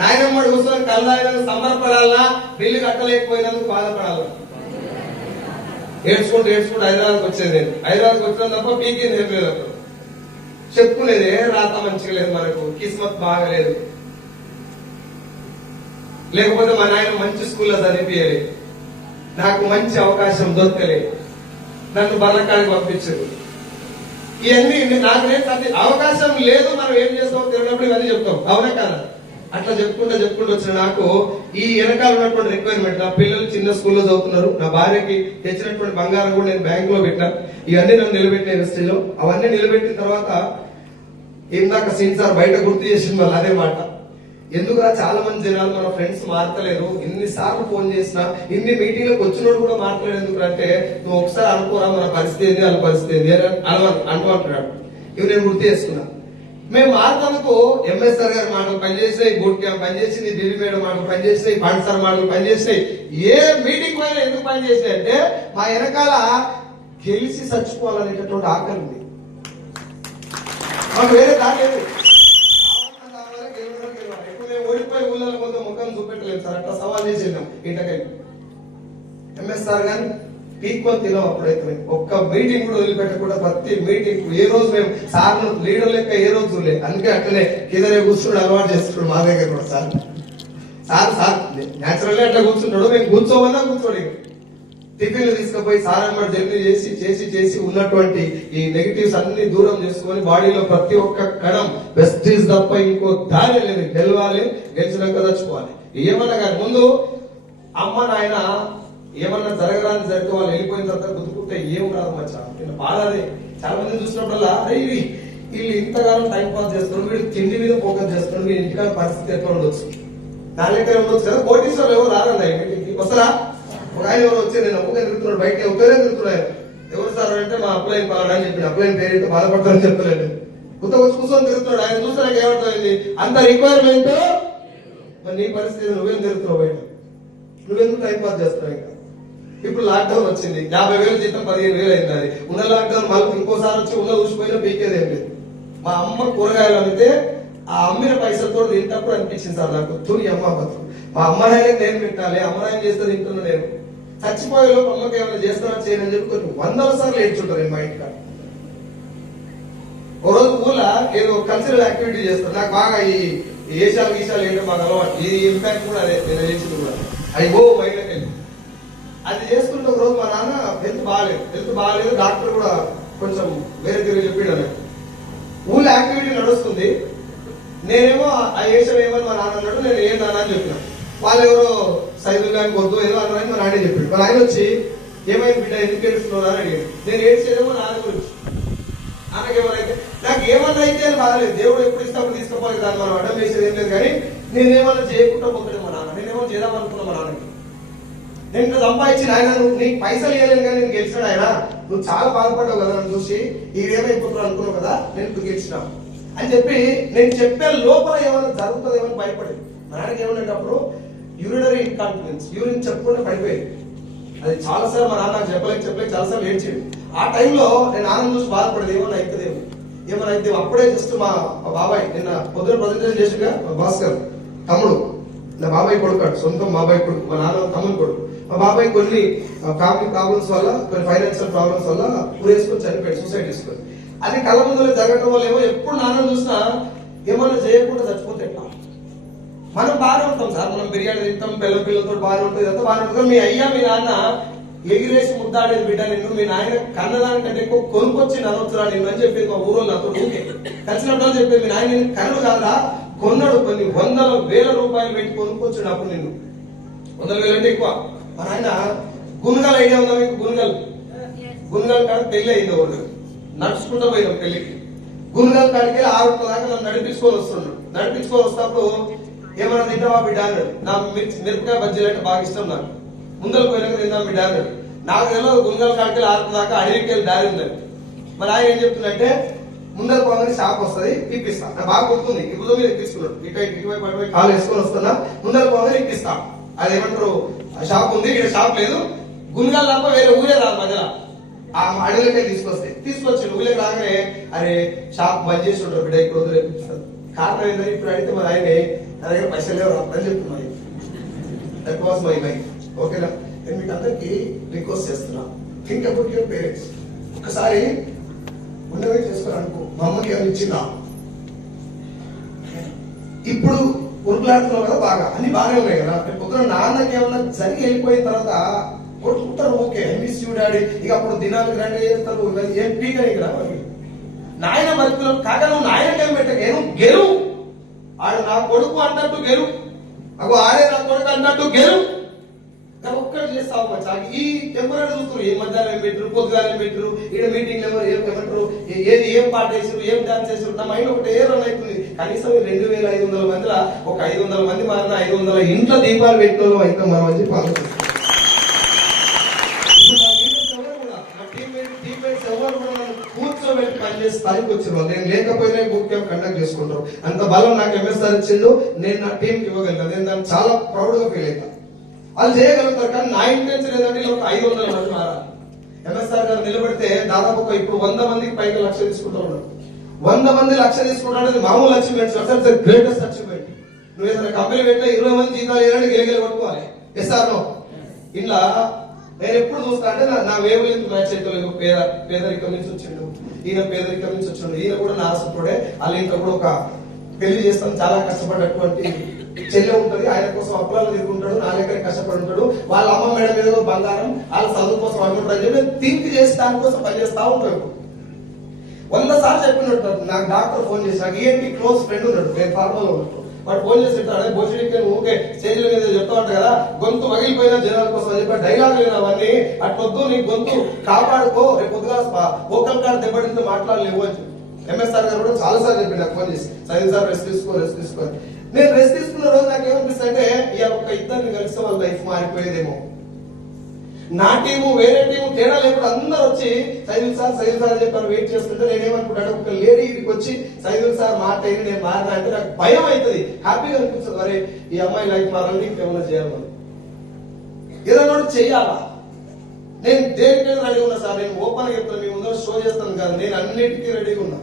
నాయనమ్మడి కూర్చొని కళ్ళు తాగినందుకు సంబరపడాలా, బిల్లు కట్టలేకపోయినందుకు బాధపడాలా? ఏడ్చుకుంటూ హైదరాబాద్కి వచ్చేది. నేను హైదరాబాద్కి వచ్చిన తప్ప పీకింది ఏం లేదు. అప్పుడు చెప్పుకునేది రాత మంచిగా లేదు, మనకు కిస్మత్ బాగలేదు, లేకపోతే మా నాయన మంచి స్కూల్లో చదివిపియాలి, నాకు మంచి అవకాశం దొరకలేదు, నన్ను బర్రకాడికి పంపించదు. ఇవన్నీ నాకు నేను అవకాశం లేదు, మనం ఏం చేస్తామో తిరిగినప్పుడు ఇవన్నీ చెప్తాం. అవునా కాదా? అట్లా చెప్పుకుంటూ వచ్చిన నాకు ఈ వెనకాల ఉన్నటువంటి రిక్వైర్మెంట్, నా పిల్లలు చిన్న స్కూల్లో చదువుతున్నారు, నా భార్యకి తెచ్చినటువంటి బంగారం కూడా నేను బ్యాంక్ లో పెట్టా. ఇవన్నీ నన్ను నిలబెట్టిన వెస్టేజ్ లో. అవన్నీ నిలబెట్టిన తర్వాత ఇందాక సీన్ సార్ బయట గుర్తు చేసింది మళ్ళీ అదే మాట. ఎందుకురా చాలా మంది జనాలు మన ఫ్రెండ్స్ మారతలేరు, ఇన్నిసార్లు ఫోన్ చేసినా, ఇన్ని మీటింగ్లకు వచ్చినోడు కూడా మారతలేదు ఎందుకంటే, నువ్వు ఒకసారి అనుకోరా మన పరిస్థితి ఏంది, వాళ్ళ పరిస్థితి ఏంది అంటున్నాడు. ఇవి నేను గుర్తు చేసుకున్నా. మేము మారుతందుకు ఎంఎస్ఆర్ గారి మాటలు పనిచేసినాయి, బూట్ క్యాంప్ పనిచేసింది, ఢిల్లీ మేడం మాటలు పనిచేసినాయి, పాండ్ సార్ మాటలు పనిచేసినాయి. ఏ మీటింగ్ పైన ఎందుకు పనిచేసినాయి అంటే, మా వెనకాల గెలిచి చచ్చిపోవాలనేటటువంటి ఆకలి ఉంది. మాకు వేరే దాని లేదు. ఓడిపోయి ఊళ్ళలో కొంత ముఖం చూపెట్టలేదు సార్, అట్లా సవాల్ చేసేద్దాం ఇంటకై. ఎంఎస్ఆర్ గారు పీక్కొని తినవు అప్పుడైతే. ఒక్క మీటింగ్ కూడా వదిలిపెట్టకుండా ప్రతి మీటింగ్ ఏ రోజు మేము సార్ లీడర్ లెక్క ఏ రోజు చూడలేదు. అందుకే అట్లనే కిందనే కూర్చున్నాడు, అలవాటు చేస్తున్నాడు మా దగ్గర కూడా. సార్ న్యాచురల్ అట్లా కూర్చుంటాడు, మేము కూర్చోమన్నా కూర్చోడు. టిఫిన్లు తీసుకుపోయి సార్ అన్నమాట జర్నీ చేసి ఉన్నటువంటి ఈ నెగిటివ్స్ అన్ని దూరం చేసుకొని బాడీలో ప్రతి ఒక్క కణం వెస్టీజ్ తప్ప ఇంకో దారి లేదు. గెలవాలి, గెలిచినాక చచ్చిపోవాలి. ఏమన్నా కానీ ముందు అమ్మ నాయన ఏమన్నా జరగరాని జరిగితే వాళ్ళు వెళ్ళిపోయిన తర్వాత గుర్తుకుంటే ఏం రాదు మచ్చా. బాధ అదే. చాలా మంది చూసినప్పుడల్లా వీళ్ళు ఇంతకాలం టైం పాస్ చేస్తున్నారు, వీళ్ళు తిండి మీద ఫోకస్ చేస్తున్నారు, వీళ్ళు ఇంటికాల పరిస్థితి ఎట్లా ఉండొచ్చు, నా లెక్క ఉండొచ్చు కదా. కోటీశ్వరులు ఎవరు రారండి మీటింగ్కి వస్తారా? ఒక ఆయన ఎవరు వచ్చి నేను ఒప్పుగా తిరుగుతున్నాడు, బయట ఒక్కరే తిరుగుతున్నాడు. ఎవరు సార్ అంటే మా అప్లైన్ బాగా అని చెప్పి, అప్లైన్ పేరు బాధపడతారని చెప్పలేదు. కొత్త వచ్చి కూర్చొని తిరుగుతున్నాడు. ఆయన చూస్తే నాకు ఏమర్థమైంది, అంత రిక్వైర్మెంట్. మరి నీ పరిస్థితి నువ్వేం తిరుగుతున్నావు బయట, నువ్వెందుకు టైం పాస్ చేస్తున్నావు? ఇంకా ఇప్పుడు లాక్డౌన్ వచ్చింది, 50,000 జీతం 15,000 అయింది. అది ఉన్న లాక్డౌన్ మళ్ళీ ఇంకోసారి వచ్చి ఉన్న చూసిపోయినా పీకేది ఏం లేదు. మా అమ్మ కూరగాయలు అమ్మితే ఆ అమ్మిన పైసలతో తింటప్పుడు అనిపించింది సార్ నాకు, తుని అమ్మ బతుకు. మా అమ్మ నాయనకి నేను పెట్టాలి, అమ్మ నాయన చేస్తే తింటున్నా నేను. చచ్చిపోయే లోపు అమ్మకి ఏమైనా చేస్తారా చేయని చెప్పి కొన్ని వందల సార్లు ఏడ్చుంటారు మా ఇంటికాడ. ఓ రోజు ఊళ్ళో ఏదో కల్చరల్ యాక్టివిటీ చేస్తారు. నాకు బాగా ఈ ఏషాలు గీషాలు ఏంటో బాగా అలవాటు. ఈ ఇంపాక్ట్ కూడా అదే నేను చేసింది కూడా అవి మైండ్లోకి వెళ్ళి అది చేసుకుంటే ఒక రోజు మా నాన్న హెల్త్ బాగాలేదు డాక్టర్ కూడా కొంచెం వేరే తిరిగి చెప్పాడు అన్నట్టు. ఊళ్ళో యాక్టివిటీ నడుస్తుంది, నేనేమో ఆ ఏషం ఏమని మా నాన్న అన్నాడు, నేను ఏం నాన్న అని చెప్పిన. వాళ్ళు ఎవరో సైదులు కానీ వద్దు ఏదో అన్నారని మా నాన్నే చెప్పాడు. మా ఆయన వచ్చి ఏమైంది బిడ్డ ఎందుకు ఏడుస్తున్నావు అని అడిగాడు. నేను ఏడ్చేదేమో నాన్న గురించి. నాన్నకేమనైతే నాకు ఏమన్నా అయితే అని బాధలేదు, దేవుడు ఎప్పుడు ఇస్తాప్పుడు తీసుకుపోలేదు, దాన్ని మనం అడ్డం వేసేది ఏం లేదు. కానీ నేనేమన్నా చేయకుండా పోతాడు మా నాన్న, నేనేమో చేద్దాం అనుకున్నా మా నాన్నకి. నేను ఇంకా సంపాదించిన ఆయన నువ్వు నీకు పైసలు ఇవ్వలేను కానీ నేను గెలిచాడు ఆయన, నువ్వు చాలా బాధపడ్డావు కదా నన్ను చూసి, ఈడేమైపోతున్నావు అనుకున్నావు కదా, నేను ఇప్పుడు గెలిచినావు అని చెప్పి నేను చెప్పే లోపల ఏమైనా జరుగుతుందేమని భయపడేది. మా నాన్నకి ఏమనేటప్పుడు యూరినరీ ఇన్కాన్ఫిడెన్స్, యూరిన్ చెప్పకుండా పడిపోయేది. అది చాలాసార్లు మా నాన్న చెప్పలేక చాలాసార్లు ఏడ్చేది. ఆ టైంలో నేను నాన్న చూసి బాధపడేది, ఏమన్నా అయితే అప్పుడే జస్ట్ మా బాబాయ్ నిన్న పొద్దున ప్రజెంటేషన్ చేసిగా భాస్కర్ తమ్ముడు, నా బాబాయ్ కొడుకు, సొంతం బాబాయ్ కొడుకు, మా నాన్న తమ్ముడు కొడుకు. మా బాబాయ్ కొన్ని ఫ్యామిలీ ప్రాబ్లమ్స్ వల్ల, కొన్ని ఫైనాన్షియల్ ప్రాబ్లమ్స్ వల్ల ఊరేసుకొని చనిపోయాడు, సూసైడ్ చేసుకొని. అది కళ్ళ ముందులో జరగటం వల్ల ఏమో ఎప్పుడు నాన్న చూసినా ఏమన్నా చేయకుండా చచ్చిపోతే ఎట్లా. మనం బాగానే ఉంటాం సార్, మనం బిర్యానీ తింటాం, పిల్లలతో బాగానే ఉంటుంది, ఇదంతా బాగానే ఉంటుంది. మీ అయ్యా మీ నాన్న ఎగిరేసి ముద్దాడేది బిడ్డ నిన్ను, మీ నాయన కన్నదానికంటే ఎక్కువ కొనుక్కొచ్చి ననవచ్చురా నిన్ను అని చెప్పేది మా ఊరోళ్ళు నాతో ఊకే కలిసినప్పుడు చెప్పేది. మీ నాయన కన్నుడు కాదా కొన్నాడు, కొన్ని వందల వేల రూపాయలు పెట్టి కొనుక్కొచ్చాడు అప్పుడు నిన్ను. 100,000 అంటే ఎక్కువ. మా నాయన గుణగల్ ఐడియా ఉందా మీకు? గుణగల్ కాడ పెళ్లి అయింది, వాళ్ళు నడుచుకుంటూ పోయినాం పెళ్లికి. గుణగల్ కాడికి 6 దాకా నన్ను నడిపించుకొని వస్తున్నప్పుడు ఏమన్నా తింటావా బిడ్డ అన్నాడు. నా మిరపకాయ బజ్జీలు అంటే బాగా ఇష్టం నాకు. ముందర పోయినాక తిందాం బిడ్డ అన్నాడు. నాకు తెలియదు గుణగల్ కాడికి 6 దాకా అడవికి వెళ్ళి దారి ఉందని. మరి ఆయన ఏం చెప్తుందంటే ముందర పోగానే షాప్ వస్తుంది ఇప్పిస్తా, నాకు బాగా గుర్తుంది. ఇప్పుడు మీరు ఎక్కిస్తున్నాడు, ఇటువైపు అటువైపు కాలు వేసుకొని వస్తున్నా, ముందర పోగానే ఇప్పిస్తా. అదేమంటారు షాప్ ఉంది, ఇక్కడ షాప్ లేదు, గుణగాలు తప్ప వేరే ఊరే రాదు మధ్యలో. ఆ అడవిలోకి తీసుకొచ్చి ఊళ్ళకి రాగానే అరే షాప్ బంద్ చేసి ఉంటారు బిడ్డ, ఇప్పుడు వదిలేపిస్తారు. కారణం ఏంటంటే ఇప్పుడు అడిగితే మరి ఆయనే నా దగ్గర పైసలు లేవు అని చెప్తున్నాయి. That was my mind. ఓకేనా? నేను మీకు అందరికి రిక్వెస్ట్ చేస్తున్నా, థింక్ అబౌట్ యువర్ పేరెంట్స్. ఒకసారి ఉన్నవే చేసుకోవాలనుకో, మా అమ్మకి ఏమైనా ఇచ్చిందా, ఇప్పుడు ఉరుకులాడుతున్నావు కదా, బాగా అన్ని బాగానే ఉన్నాయి కదా. పొద్దున నాన్నకి ఏమన్నా జరిగి వెళ్ళిపోయిన తర్వాత కొట్టుకుంటారు, ఓకే మిస్ యూ డాడీ, ఇక అప్పుడు దినాలు గ్రాండ్ చేస్తారు, ఏం పీకని ఇక్కడ నాయన బతుకులు కాక నువ్వు నాయనకేం పెట్టక గెలు, ఆడు నా కొడుకు అన్నట్టు గెలు, అగో ఆడే నా కొడుకు అన్నట్టు గెలు, ఒక్కటి చేస్తావు మచ్చా. ఈ టెంపరీ చూస్తారు, ఏ మధ్యాహ్నం ఏం పెట్టరు, పొద్దుగానే పెట్టరు, ఇక్కడ మీటింగ్ ఏమంటారు, ఏం పాట వేసారు, ఏం డాన్స్ చేసారు, నా మైండ్ ఒకటే రన్ అవుతుంది. కనీసం 2,500 మందిలో ఒక 500 మంది మారిన 500 ఇంట్లో దీపాలు పెట్టిన అయితే మనం అని చెప్పి ఆలోచిస్తాం. ఎవరు కూడా కూర్చోబెట్టి పనిచేసి స్థాయికి వచ్చారు. నేను లేకపోయినా బూట్ క్యాంప్ కండక్ట్ చేసుకుంటారు. అంత బలం నాకు ఎంఎస్ఆర్ ఇచ్చిండు, నేను నా టీంకి ఇవ్వగలిగాను. నేను దాన్ని చాలా ప్రౌడ్ గా ఫీల్ అవుతాను. వాళ్ళు చేయగలుగుతారు, కానీ నా ఇంటెన్షన్ ఏంటంటే ఇలా 500 మంది మారాలి. ఎంఎస్ఆర్ గారు నిలబెడితే దాదాపు ఇప్పుడు 100 మందికి పైగా 1,00,000 తీసుకుంటూ ఉన్నాడు. 100 మంది 1,00,000 తీసుకుంటాడు, మామూలు అచీవ్మెంట్, గ్రేటెస్ట్ అచీవ్మెంట్. నువ్వు ఏదైనా కంపెనీ పెట్టినా 20 మంది జీతాలు ఏదంటే గెలిగెలి కొట్టుకోవాలి. Yes or no? ఇలా నేను ఎప్పుడు చూస్తా అంటే నా వేవ్ లెంత్ మ్యాచ్ అయితే పేదరికం నుంచి వచ్చిండు, ఈయన పేదరికం నుంచి వచ్చిండు, ఈయన కూడా నా ఆశపడే వాళ్ళ ఇంట్లో కూడా ఒక పెళ్లి చేస్తాను చాలా కష్టపడినటువంటి చెల్లె ఉంటది, ఆయన కోసం అప్పులలో తిరుగుంటాడు, నా దగ్గర కష్టపడి ఉంటాడు, వాళ్ళ అమ్మ మేడ మీద బంగారం వాళ్ళ చదువు కోసం అమ్ముంటాడు అని చెప్పి థింక్ చేసి దానికోసం పనిచేస్తా ఉంటాడు. 100 సార్లు చెప్పినట్టు నాకు డాక్టర్ ఫోన్ చేసి, నాకు ఏంటి క్లోజ్ ఫ్రెండ్ ఉన్నాడు, నేను ఫార్మల్ ఉన్నట్టు, వాడు ఫోన్ చేసి చెప్తాడు, అదే భోజనికి ఊకే స్టేజ్ల మీద చెప్తా ఉంటా కదా, గొంతు మగిలిపోయిన జనాల కోసం చెప్పి డైలాగులు అవన్నీ అట్లొద్దు, నీ గొంతు కాపాడుకో, రేపు పొద్దుగా ఓకల్ కార్డు దెబ్బడితో మాట్లాడలేవు అని చెప్పి ఎంఎస్ఆర్ గారు కూడా చాలా సార్లు చెప్పి నాకు ఫోన్ చేసి, సైన్ సార్ రెస్ట్ తీసుకో. నేను రెస్ట్ తీసుకున్న రోజు నాకు ఏమనిపిస్తుంది అంటే ఇవాళ ఒక ఇద్దరిని కలిస్తే వాళ్ళ లైఫ్ మారిపోయేదేమో. నా టీము వేరే టీము తేడా లేకుండా అందరూ వచ్చి సైదుల్ సార్ అని చెప్పి వెయిట్ చేస్తుంటే నేనేమనుకుంటాను, ఒక లేడీ ఇక్కడికి వచ్చి సైదుల్ సార్ మాట అయింది నేను మారినా అంటే నాకు భయం అవుతుంది, హ్యాపీగా అనిపిస్తుంది. అరే ఈ అమ్మాయి లైఫ్ మారాలి, ఇంకేమైనా చేయాలి, ఏదైనా చెయ్యాలా. నేను దేనికైనా రెడీ ఉన్నా సార్, నేను ఓపెన్ గా చెప్తాను, మీ ముందర షో చేస్తాను కాదు, నేను అన్నిటికీ రెడీగా ఉన్నా.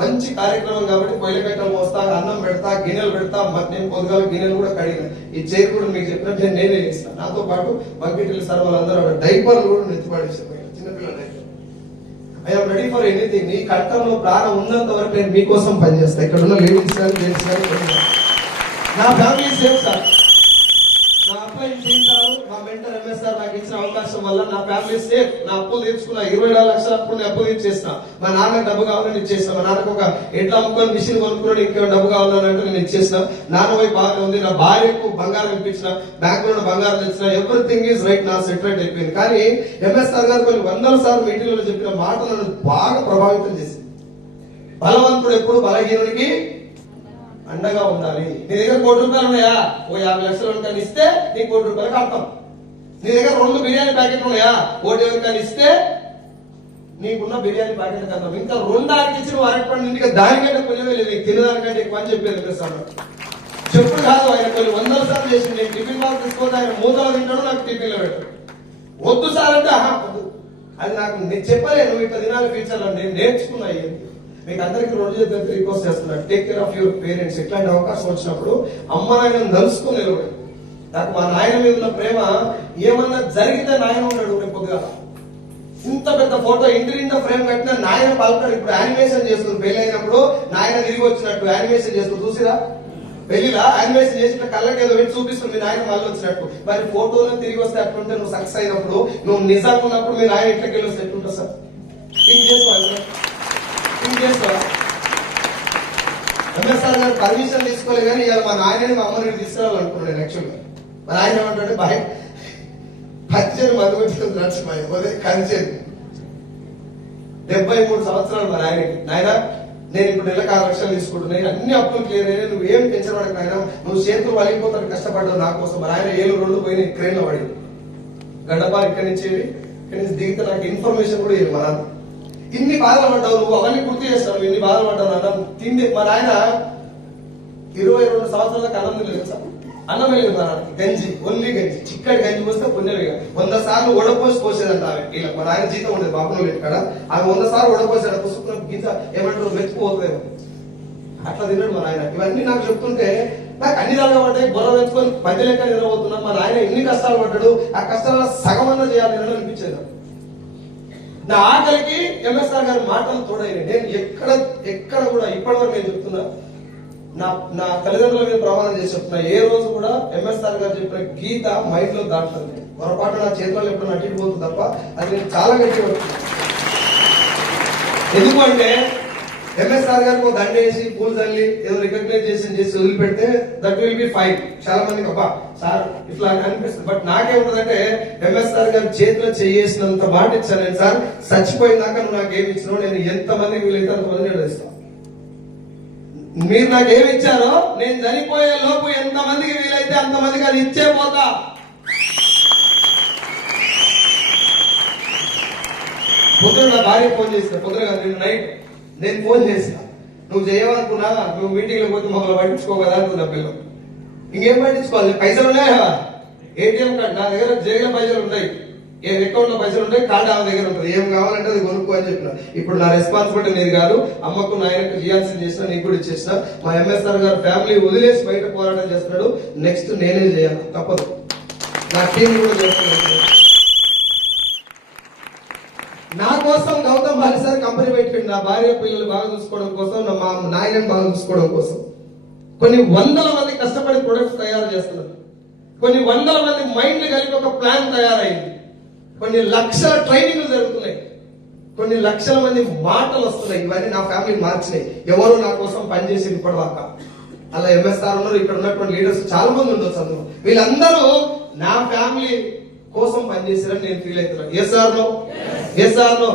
మంచి కార్యక్రమం కాబట్టి పొయ్యిల కట్టలు మోస్తా, అన్నం పెడతా, గిన్నెలు పెడతా. నేను పొద్దుగాల గిన్నెలు కూడా కడిగిన. ఈ చైర్ కూడా మీకు చెప్పినట్టు నేనే చేస్తాను. నాతో పాటు బకెట్లు సార్ వాళ్ళందరూ డైపర్లు కూడా నెత్తిపాడేసారు, చిన్నపిల్లల diaper. I'm ready for anything. నీ కట్టంలో ప్రాణం ఉన్నంత వరకు నేను మీకోసం పనిచేస్తాను. ఇక్కడ ఉన్న లేడీస్ కానీ జెంట్స్ కానీ నా ఫ్యామిలీ సేఫ్ సార్. నా అబ్బాయి చేశారు, మా మెంటర్ ఎంఎస్ఆర్ నాకు ఇచ్చిన అవకాశం వల్ల నా ఫ్యామిలీ సేఫ్. నా అప్పులు తీర్చుకున్నా, 24 లక్షల అప్పుడు అప్పు తీర్చేసిన. మా నాన్న డబ్బు కావాలని ఇచ్చేసిన. మా నాన్నకు ఒక ఎట్లా అమ్ముకొని మిషన్ కొనుక్కున్నాడు, ఇంకా డబ్బు కావాలంటే నేను ఇచ్చేసిన. నాన్న వైపు బాగా ఉంది. నా భార్యకు బంగారం ఇప్పించిన, బ్యాంక్ లో బంగారం తెచ్చిన. Everything is right. నా సెటిల్మెంట్ అయిపోయింది. కానీ ఎంఎస్ఆర్ గారు కొన్ని 100 సార్లు మీటింగ్లో చెప్పిన మాటలను బాగా ప్రభావితం చేసింది. బలవంతుడు ఎప్పుడు బలహీనుడికి అండగా ఉండాలి. నీ దగ్గర ₹1,00,00,000 ఉన్నాయా, ఓ 50 లక్షలు ఎవరికైనా ఇస్తే నీకు ₹1,00,00,000 కడతాం. నీ దగ్గర 2 బిర్యానీ ప్యాకెట్లు ఉన్నాయా, ఒకటి ఎవరికైనా ఇస్తే నీకున్న బిర్యానీ ప్యాకెట్ కడతాం. ఇంకా 2 ఆడికి ఇచ్చిన అరటిపండు ఇంటికి దానికంటే పుణ్యమే లేదు, నీకు తినదానికంటే ఎక్కువ అని చెప్పేది చెప్పుడు కాదు. ఆయన కొన్ని 100 సార్లు చేసింది. నేను టిఫిన్ బాక్స్ తీసుకోతే ఆయన మూతలో తింటాడు, నాకు టిఫిన్ లో పెట్టాడు. వద్దు సార్ అంటే వద్దు, అది నాకు నేను చెప్పలేను. నువ్వు ఇట్లా తినాలి ఫ్యూచర్ లో. నేను నేర్చుకున్నా. మీకు అందరికి 2 చేతులు రిక్వెస్ట్ చేస్తున్నా, take care of your parents. ఇట్లాంటి అవకాశం వచ్చినప్పుడు అమ్మ నాయనను నలుసుకుని నిలబడి. నాకు మా నాయన మీద ఉన్న ప్రేమ, ఏమన్నా జరిగితే నాయన ఉన్నాడు. రేపు పొద్దుగా ఇంత పెద్ద ఫోటో ఇంటి నిండా ఫ్రేమ్ కట్టిన నాయన పాల్గొన్నాడు. ఇప్పుడు యానిమేషన్ చేస్తుంది. పెళ్లి అయినప్పుడు నాయన తిరిగి వచ్చినట్టు యానిమేషన్ చేస్తుంది. చూసిరా పెళ్లిలా యానిమేషన్ చేసిన కళ్ళకి ఏదో పెట్టి చూపిస్తుంది మీ నాయన మళ్ళీ వచ్చినట్టు. మరి ఫోటోలో తిరిగి వస్తే అట్లుంటే నువ్వు సక్సెస్ అయినప్పుడు, నువ్వు నిజంగా ఉన్నప్పుడు మీ నాయన ఇట్లకి వెళ్ళి వస్తే ఎట్లుంటా సార్? ఎంఎస్ఆర్ గారు పర్మిషన్ తీసుకోలేదు కానీ ఇవాళ మా నాయనని మా అమ్మని తీసుకురావాలనుకున్నాను. యాక్చువల్గా మా నాయన ఏమంటే బాయ్ కంచెను మధుమతి నడిచిపోయి కంచెను 73 సంవత్సరాలు మా నాయనకి. నాయన నేను ఇప్పుడు నెలకు 6 లక్షలు తీసుకుంటున్నాయి, అన్ని అప్పులు క్లియర్ అయినా, నువ్వు ఏం టెన్షన్ పడకు నాయన, నువ్వు చేతులు వలిగిపోతాడు కష్టపడ్డావు నా కోసం. మా ఆయన 7 2 పోయిన క్రెయిన్ లో పడి గడ్డపారు ఇక్కడి నుంచి దిగితే నాకు ఇన్ఫర్మేషన్ కూడా ఇవ్వాలి. మా నాన్న ఇన్ని బాధలు పడ్డావు, నువ్వు అవన్నీ గుర్తు చేస్తావు, ఇన్ని బాధలు పడ్డావు అన్నం తిండి. మా నాయన 22 సంవత్సరాలకు అన్నం లేదు సార్, అన్నం లేదు మా నాన్నకి. గంజి, ఓన్లీ గంజి, చిక్కడి గంజి పోస్తే పుణ్యమే. 100 సార్లు ఒడపోసి పోసేదంట ఆమె. ఇలా మా నాయన జీతం ఉండేది బాబులో ఇక్కడ, ఆమె 100 సార్లు ఒడపోసాడు. పుస్తకం గింజ ఏమంటారు మెచ్చిపోతుందేమో, అట్లా తిన్నాడు మా నాయన. ఇవన్నీ నాకు చెప్తుంటే నాకు అన్ని రకాలు పడ్డాయి. బుర్ర పెంచుకొని 10 లెక్క నిలబోతున్నా. మా నాయన ఎన్ని కష్టాలు పడ్డాడు, ఆ కష్టాలలో సగమన్నా చేయాలి అనిపించేది. నా ఆకలికి ఎంఎస్ఆర్ గారి మాటలు తోడైనాయి. నేను ఎక్కడ కూడా ఇప్పటివరకు నేను చెప్తున్నా, నా తల్లిదండ్రుల మీద ప్రమాణం చేసి చెప్తున్నా, ఏ రోజు కూడా ఎంఎస్ఆర్ గారు చెప్పిన గీత మైండ్ లో దాటుతుంది. పొరపాటు నా చేతుల్లో ఎప్పుడు నటిపోతుంది తప్ప అది నేను చాలా గట్టి పడుతున్నాను. ఎందుకంటే ఎంఎస్ఆర్ గారికి దండేసి పూలు చల్లి ఏదో రికగ్నైజేషన్ చేసి వదిలిపెడితే దట్ విల్ బి ఫైన్. చాలా మందికి అబ్బా సార్ ఇట్లా అనిపిస్తుంది. బట్ నాకేముంటుందంటే ఎంఎస్ఆర్ గారు చేతిలో చేసినంత మాట ఇచ్చాను నేను. సార్ చచ్చిపోయినాక నువ్వు నాకేమి ఇచ్చినావు, నేను ఎంతమందికి వీలైతే అంతమంది నేను ఇస్తాను. మీరు నాకు ఏమి ఇచ్చారో నేను చనిపోయే లోపు ఎంతమందికి వీలైతే అంతమందికి అది ఇచ్చే పోతా. పొద్దున నా భార్య ఫోన్ చేసిన, పొద్దున కాదు నిన్న నైట్ నేను ఫోన్ చేసిన, నువ్వు చేయవనుకున్నా, నువ్వు మీటింగ్ లో పోతే మమ్మల్ని పట్టించుకోగదా అంటుంది నా పిల్లలు. ఇంకేం పట్టించుకోవాలి, పైసలు ఉన్నాయా, ఏటీఎం కార్డు నా దగ్గర జైలు పైసలు ఉన్నాయి, ఏ అకౌంట్ లో పైసలు ఉంటాయి, కార్డు ఆమె దగ్గర ఉంటుంది, ఏం కావాలంటే అది కొనుక్కో అని చెప్పిన. ఇప్పుడు నా రెస్పాన్సిబిలిటీ నీది కాదు, అమ్మకు నాయనకు చేయాల్సింది చేసిన, నీకు కూడా ఇచ్చేసిన. మా ఎంఎస్ఆర్ గారు ఫ్యామిలీ వదిలేసి బయట పోరాటం చేస్తున్నాడు, నెక్స్ట్ నేనే చేయాలి, తప్పదు. నా టీం కూడా చేస్తున్నాడు. నా కోసం గౌతమ్ బాలి సార్ కంపెనీ పెట్టిండు, నా భార్య పిల్లలు బాగా చూసుకోవడం కోసం, మా నాయనని బాగా చూసుకోవడం కోసం. కొన్ని 100 మంది కష్టపడి ప్రొడక్ట్స్ తయారు చేస్తున్నారు, కొన్ని 100 మంది మైండ్ కలిపి ఒక ప్లాన్ తయారైంది, కొన్ని లక్షల ట్రైనింగ్లు జరుగుతున్నాయి, కొన్ని లక్షల మంది మాటలు వస్తున్నాయి. ఇవన్నీ నా ఫ్యామిలీ మార్చినాయి. ఎవరు నా కోసం పనిచేసి ఇప్పటిదాకా అలా ఎంఎస్ఆర్ ఉన్నారు, ఇక్కడ ఉన్నటువంటి లీడర్స్ చాలా మంది ఉండొచ్చు. అందులో వీళ్ళందరూ నా ఫ్యామిలీ కోసం పనిచేసారని నేను ఫీల్ అవుతున్నాను. Yes or no?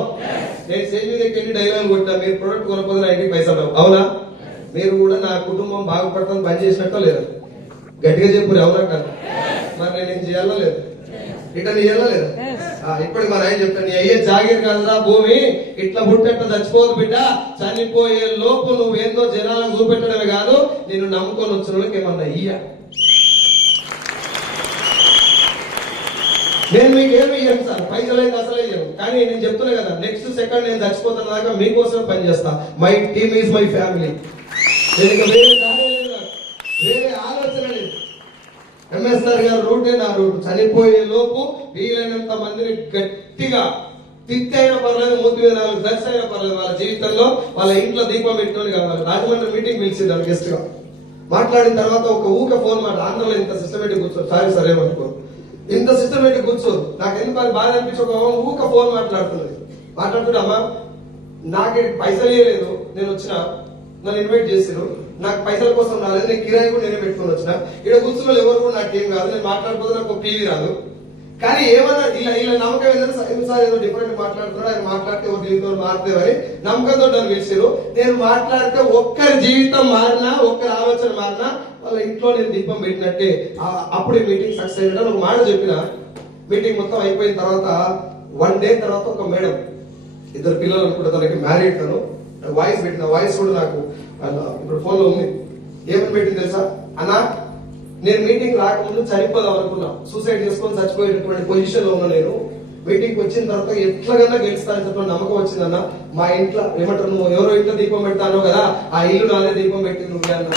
నేను స్టేజ్ మీదకి వెళ్ళి డైలాగ్ కొట్టినా, మీరు ప్రొడక్ట్ కొనకపోతే 90 పైసలు, అవునా? మీరు కూడా నా కుటుంబం బాగుపడతాను పని చేసినట్టో లేదు, గట్టిగా చెప్పు, అవునా కాదు? మరి నేనేం చేయాలో లేదు, రిటర్న్ చేయాలా లేదా? ఇప్పటికి మన ఆయన చెప్తాను, నీ అయ్యే జాగిర్ కాదురా భూమి, ఇట్లా పుట్టేట చచ్చిపోదు బిడ్డ, చనిపోయే లోపు నువ్వేందో జనాలకు చూపెట్టడమే కాదు, నేను నమ్ముకొని వచ్చిన వాళ్ళకి ఏమన్నా ఇయ్య. నేను మీకు ఏమి ఇయ్యను సార్, పైసలు అయితే అసలు ఇయ్యను. కానీ నేను చెప్తున్నా కదా, నెక్స్ట్ సెకండ్ నేను చచ్చిపోతున్న దాకా మీకోసం పనిచేస్తా. My team is my family. నేను ఇక వేరే దారి లేదు నాకు, వేరే ఆలోచన లేదు. ఎంఎస్ఆర్ గారు రూటే నా రూట్. చనిపోయే లోపు వీలైనంత మందిని గట్టిగా తిత్తి అయినా పర్లేదు, మూతి మీద 4 దర్శ అయినా పర్లేదు, వాళ్ళ జీవితంలో వాళ్ళ ఇంట్లో దీపం పెట్టుకొని కావాలి. రాజమండ్రి మీటింగ్ పిలిచింది గెస్ట్ గా. మాట్లాడిన తర్వాత ఒక ఊక ఫోన్ మాట, ఆంధ్రలో ఇంత సిస్టమేటిక్ కూర్చోరు, సారీ సరే అనుకో, ఇంత సిస్టమేటిక్ కూర్చోరు. నాకు ఎందుకు అది బాధ అనిపించి ఒక ఊక ఫోన్ మాట్లాడుతున్నది. మాట్లాడుతుంటే అమ్మా నాకు పైసలు ఇవ్వలేదు, నేను వచ్చిన, నన్ను ఇన్వైట్ చేసారు, నాకు పైసల కోసం రాలేదు, నేను కిరాయి కూడా నేనే పెట్టుకుని వచ్చిన, ఇక్కడ కూర్చున్న ఎవరు కూడా నాకు ఏం కాదు, నేను మాట్లాడిపోతే నాకు పీవీ రాదు. కానీ ఏమన్నా ఇలా నమ్మకం ఏంటంటే సార్ ఏదో డిఫరెంట్ మాట్లాడుతున్నాడు, ఆయన మాట్లాడితే ఒక జీవితం మారుతామని నమ్మకంతో నన్ను పిలిచారు. నేను మాట్లాడితే ఒక్కరి జీవితం మారినా, ఒక్కరి ఆలోచన మారినా వాళ్ళ ఇంట్లో నేను దీపం పెట్టినట్టే. అప్పుడే మీటింగ్ సక్సెస్ అయినట్టు ఒక మాట చెప్పిన. మీటింగ్ మొత్తం అయిపోయిన తర్వాత 1 డే తర్వాత ఒక మేడం, 2 పిల్లలు అనుకుంటే, తనకి మ్యారీడ్, తను వాయిస్ పెట్టిన. వాయిస్ కూడా నాకు ఇప్పుడు ఫోన్ లో ఉంది. ఏమని పెట్టింది తెలుసా? అన్నా నేను మీటింగ్ రాకముందు చనిపోదాం అనుకున్నా, సూసైడ్ చేసుకొని చచ్చిపోయేటటువంటి పొజిషన్ లో ఉన్నా. నేను మీటింగ్ వచ్చిన తర్వాత ఎట్లాగన్నా గెలుస్తానని చెప్పిన నమ్మకం వచ్చిందన్న. మా ఇంట్లో ఏమంటారు, నువ్వు ఎవరో ఇంట్లో దీపం పెడతానో కదా, ఆ ఇల్లు నాదే దీపం పెట్టింది నువ్వే అన్న.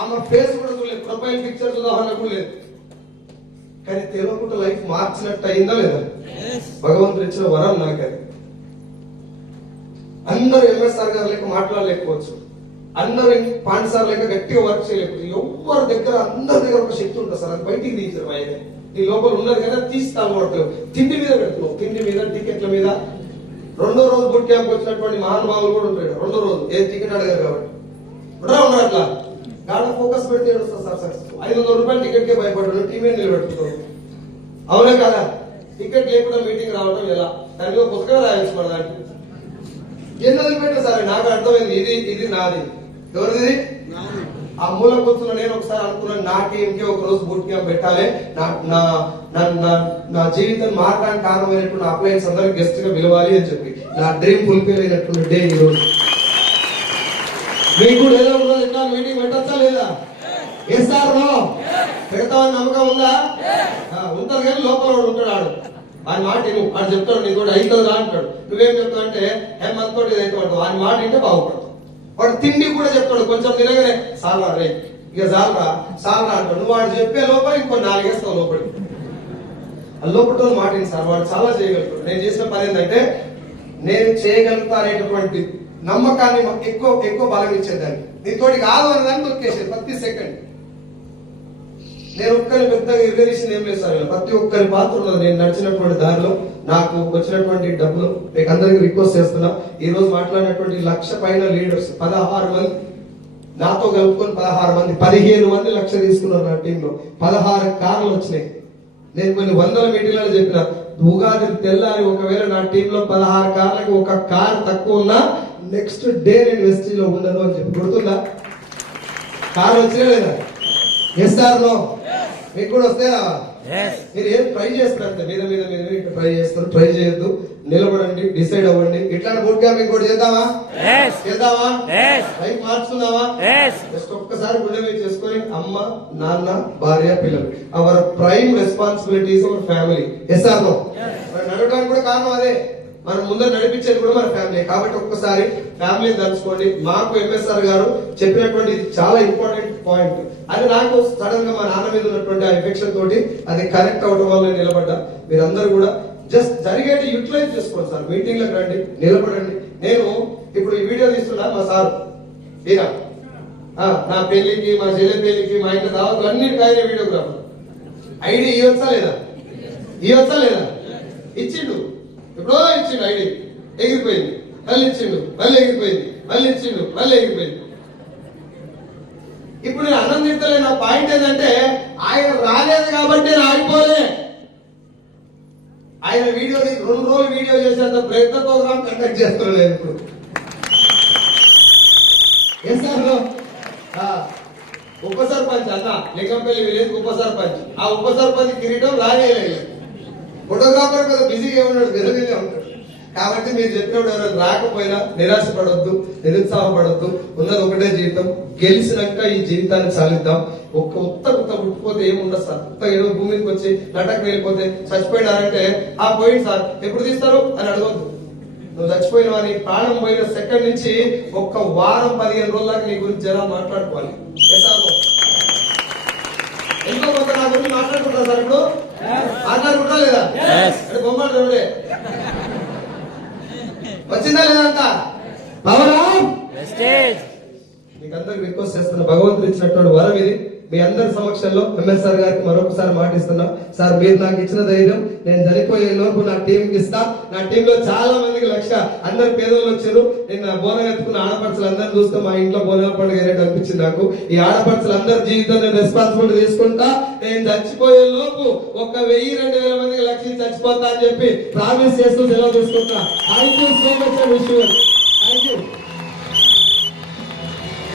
ఆమె ఫేస్ కూడా చూడలేదు, ప్రొఫైల్ పిక్చర్ ఉదాహరణ కూడా లేదు. కానీ తెలియకుండా లైఫ్ మార్చినట్టు అయిందా లేదా? భగవంతుడు ఇచ్చిన వరం నాకు అది. అందరూ ఎంఎస్ఆర్ గారు లెక్క మాట్లాడలేకపోవచ్చు, అందరూ పాండ్ సార్ లెక్క గట్టిగా వర్క్ చేయలేకపోతే, ఎవరి దగ్గర అందరి దగ్గర ఒక శక్తి ఉంటుంది సార్, అది బయటికి తీసారు. నీ లోపల ఉన్నది కదా, తీస్తాను కొడతావు. తిండి మీద పెడుతున్నావు, తిండి మీద, టికెట్ల మీద. 2వ రోజు బుట్ క్యాంప్ వచ్చినటువంటి మహానుభావులు కూడా ఉంటాడు. 2వ రోజు ఏ టికెట్ అడగారు కాబట్టి ఉన్నారు అట్లా గాఢ ఫోకస్ పెడితే ఏడుస్తా సార్ సక్సెస్. 500 రూపాయలు టికెట్ కే భయపడ్డాడు, టీమే నిలబెట్టుకుంటావు. అవునా కదా? టికెట్ లేకుండా మీటింగ్ రావడం ఎలా? దానికి ఒక పుస్తకం రాయొచ్చు మన దాంట్లో. ఎందుకు పెట్టా సార్? నాకు అర్థమైంది, ఇది నాది. ఎవరిది? ఆ మూల కూర్చున్న నేను ఒకసారి అనుకున్నాను, నా టీంకి ఒక రోజు బూట్ క్యాంప్ పెట్టాలి, నా జీవితం మారడానికి కారణమైనటువంటి అప్లయన్స్ అందరికి గెస్ట్ గా పిలవాలి అని చెప్పి నా డ్రీమ్ ఫుల్ఫిల్ అయినటువంటి డే ఈ రోజు. మీకు కూడా ఏదో ఒక రోజు ఇట్లా మీటింగ్ పెట్టచ్చా లేదా? వేస్తారో పెడతామని నమ్మకం ఉందా? ఉంటారు కానీ లోపల వాడు ఉంటాడు, ఆయన మాట నువ్వు ఆడు చెప్తాడు, నీకు కూడా అవుతుంది రా అంటాడు. నువ్వేం చెప్తావు అంటే హేమంత్ తోటి అయితే ఆయన మాట వింటే బాగుపడతావు. వాడు తిండి కూడా చెప్తాడు, కొంచెం తినగానే సాల్రా రే, ఇక సాల్రా అంటాడు. నువ్వు వాడు చెప్పే లోపల ఇంకో 4 వేస్తావు లోపలికి. ఆ లోపల మాట ఏంటి సార్, వాడు చాలా చేయగలుగుతాడు. నేను చేసిన పని ఏంటంటే, నేను చేయగలుగుతా అనేటటువంటి నమ్మకాన్ని ఎక్కువ బలం ఇచ్చేదాన్ని. నీతోటి కాదు అనేదాన్ని తొక్కేసేది ప్రతి సెకండ్. నేను ఒక్కరి పెద్దగా ఇరగదీసింది ఏం లేదు సార్, ప్రతి ఒక్కరి పాత్ర ఉన్నది. నేను నడిచినటువంటి దారిలో నాకు వచ్చినటువంటి డబ్బులు మీకు అందరికి రిక్వెస్ట్ చేస్తున్నా. ఈ రోజు మాట్లాడినటువంటి 1,00,000 పైన లీడర్స్ 16 మంది నాతో కలుపుకొని 16 మంది, 15 మంది 1,00,000 తీసుకున్నారు నా టీంలో. 16 కార్లు వచ్చినాయి. నేను కొన్ని 100 మీటింగ్లలో చెప్పిన, ఉగాది తెల్లారి ఒకవేళ నా టీంలో 16 కార్లకి ఒక కార్ తక్కువ ఉన్నా నెక్స్ట్ డే నేను వెస్టీలో ఉండను అని చెప్పి. గుర్తుందా? కార్ వచ్చినా లేదా? Yes sir no? మీకు కూడా వస్తే మీరు ఏం ట్రై చేస్తారు, మీద ట్రై చేస్తారు. ట్రై చేయొద్దు, నిలబడండి, డిసైడ్ అవ్వండి. ఇట్లాంటి బూట్ క్యాంప్ ఇంకోటి చేద్దామా? లైఫ్ మార్చుకుందామా? జస్ట్ ఒక్కసారి గుండె మీద చేసుకొని, అమ్మ, నాన్న, భార్య, పిల్లలు, our prime responsibilities our family. Yes or no? నడవడానికి కూడా కారణం అదే, మనం ముందర నడిపించేది కూడా మన ఫ్యామిలీ. కాబట్టి ఒక్కసారి ఫ్యామిలీని తలుచుకోండి. మాకు ఎంఎస్ఆర్ గారు చెప్పినటువంటి చాలా ఇంపార్టెంట్ పాయింట్. అది నాకు సడన్ గా మా నాన్న మీద ఉన్నటువంటి ఆ ఎఫెక్షన్ తోటి అది కనెక్ట్ అవడం వల్ల నిలబడ్డా. మీరందరూ కూడా జస్ట్ జరిగేది యూటిలైజ్ చేసుకోండి సార్. మీటింగ్లకు రండి, నిలబడండి. నేను ఇప్పుడు ఈ వీడియో తీస్తున్నా, మా సార్ ఈయన నా పెళ్లికి, మా చెల్లె పెళ్లికి, మా ఇంట్లో దావతులు అన్నిటికీ ఆయన వీడియోగ్రాఫర్. ఐడి ఇవ్వచ్చా లేదా? ఇచ్చిండు, ఎప్పుడో ఇచ్చిండు ఐడి, ఎగిరిపోయింది. మళ్ళీ ఇచ్చిండు, మళ్ళీ ఎగిరిపోయింది, మళ్ళీ ఇచ్చిండు, మళ్ళీ ఎగిరిపోయింది. ఇప్పుడు నేను ఆనందించలే. నా పాయింట్ ఏంటంటే, ఆయన రాలేదు కాబట్టి నేను ఆగిపోలే. ఆయన వీడియో 2 రోజులు వీడియో చేసేంత ప్రయత్న ప్రోగ్రామ్ కండక్ట్ చేస్తున్నాడు ఇప్పుడు. ఉప సర్పంచ్ అన్న లింగంపల్లి విలేజ్ ఉప సర్పంచ్. ఆ ఉప సర్పంచ్ కిరీటం రాజేయలేదు. ఫోటోగ్రాఫర్ కదా బిజీగా ఉన్నాడు, బిజీగా ఉంటాడు. కాబట్టి మీరు చెప్పినప్పుడు ఎవరైనా రాకపోయినా నిరాశపడొద్దు, నిరుత్సాహపడొద్దు. ఉన్నది ఒకటే జీవితం, గెలిచినాక ఈ జీవితాన్ని సాధిద్దాం. ఒక్క ఉత్త పుట్టిపోతే ఏముండదు సార్. ఉత్త ఏదో భూమికి వచ్చి లటక్ వెళ్ళిపోతే చచ్చిపోయినారంటే ఆ పోయింది సార్ ఎప్పుడు తీస్తారు అని అడగొద్దు. నువ్వు చచ్చిపోయినావు అని ప్రాణం పోయిన సెకండ్ నుంచి ఒక్క వారం 15 రోజుల దాకా నీ గురించి జనాలు మాట్లాడుకోవాలి. ఎంతో కొంత నా గురించి మాట్లాడుకుంటారా సార్? ఇప్పుడు మాట్లాడుకుంటా లేదా? అంటే బొమ్మలు వచ్చిందా లేదా అంత పవరా? మీకు అందరికి రిక్వెస్ట్ చేస్తున్నా, భగవంతుడు ఇచ్చినటువంటి వరం ఇది. మీ అందరి సమక్షంలో ఎంఎస్ఆర్ గారికి మరొకసారి మాటిస్తున్నా. సార్ మీరు నాకు ఇచ్చిన ధైర్యం నేను చనిపోయే లోపు నా టీంకి ఇస్తా. నా టీంలో చాలా మందికి అందరు పేదలు వచ్చారు. నేను బోనం ఎత్తుకున్న ఆడపడుచులు అందరిని చూస్తే మా ఇంట్లో బోనాల పండుగ అయినట్టు అనిపించింది నాకు. ఈ ఆడపడుచులు అందరి జీవితం నేను రెస్పాన్సిబిలిటీ తీసుకుంటా. నేను చచ్చిపోయే లోపు 1000-2000 మందికి లక్షలు చచ్చిపోతా అని చెప్పి ప్రామిస్ చేస్తూ సెలవు తీసుకుంటా. Thank you so much.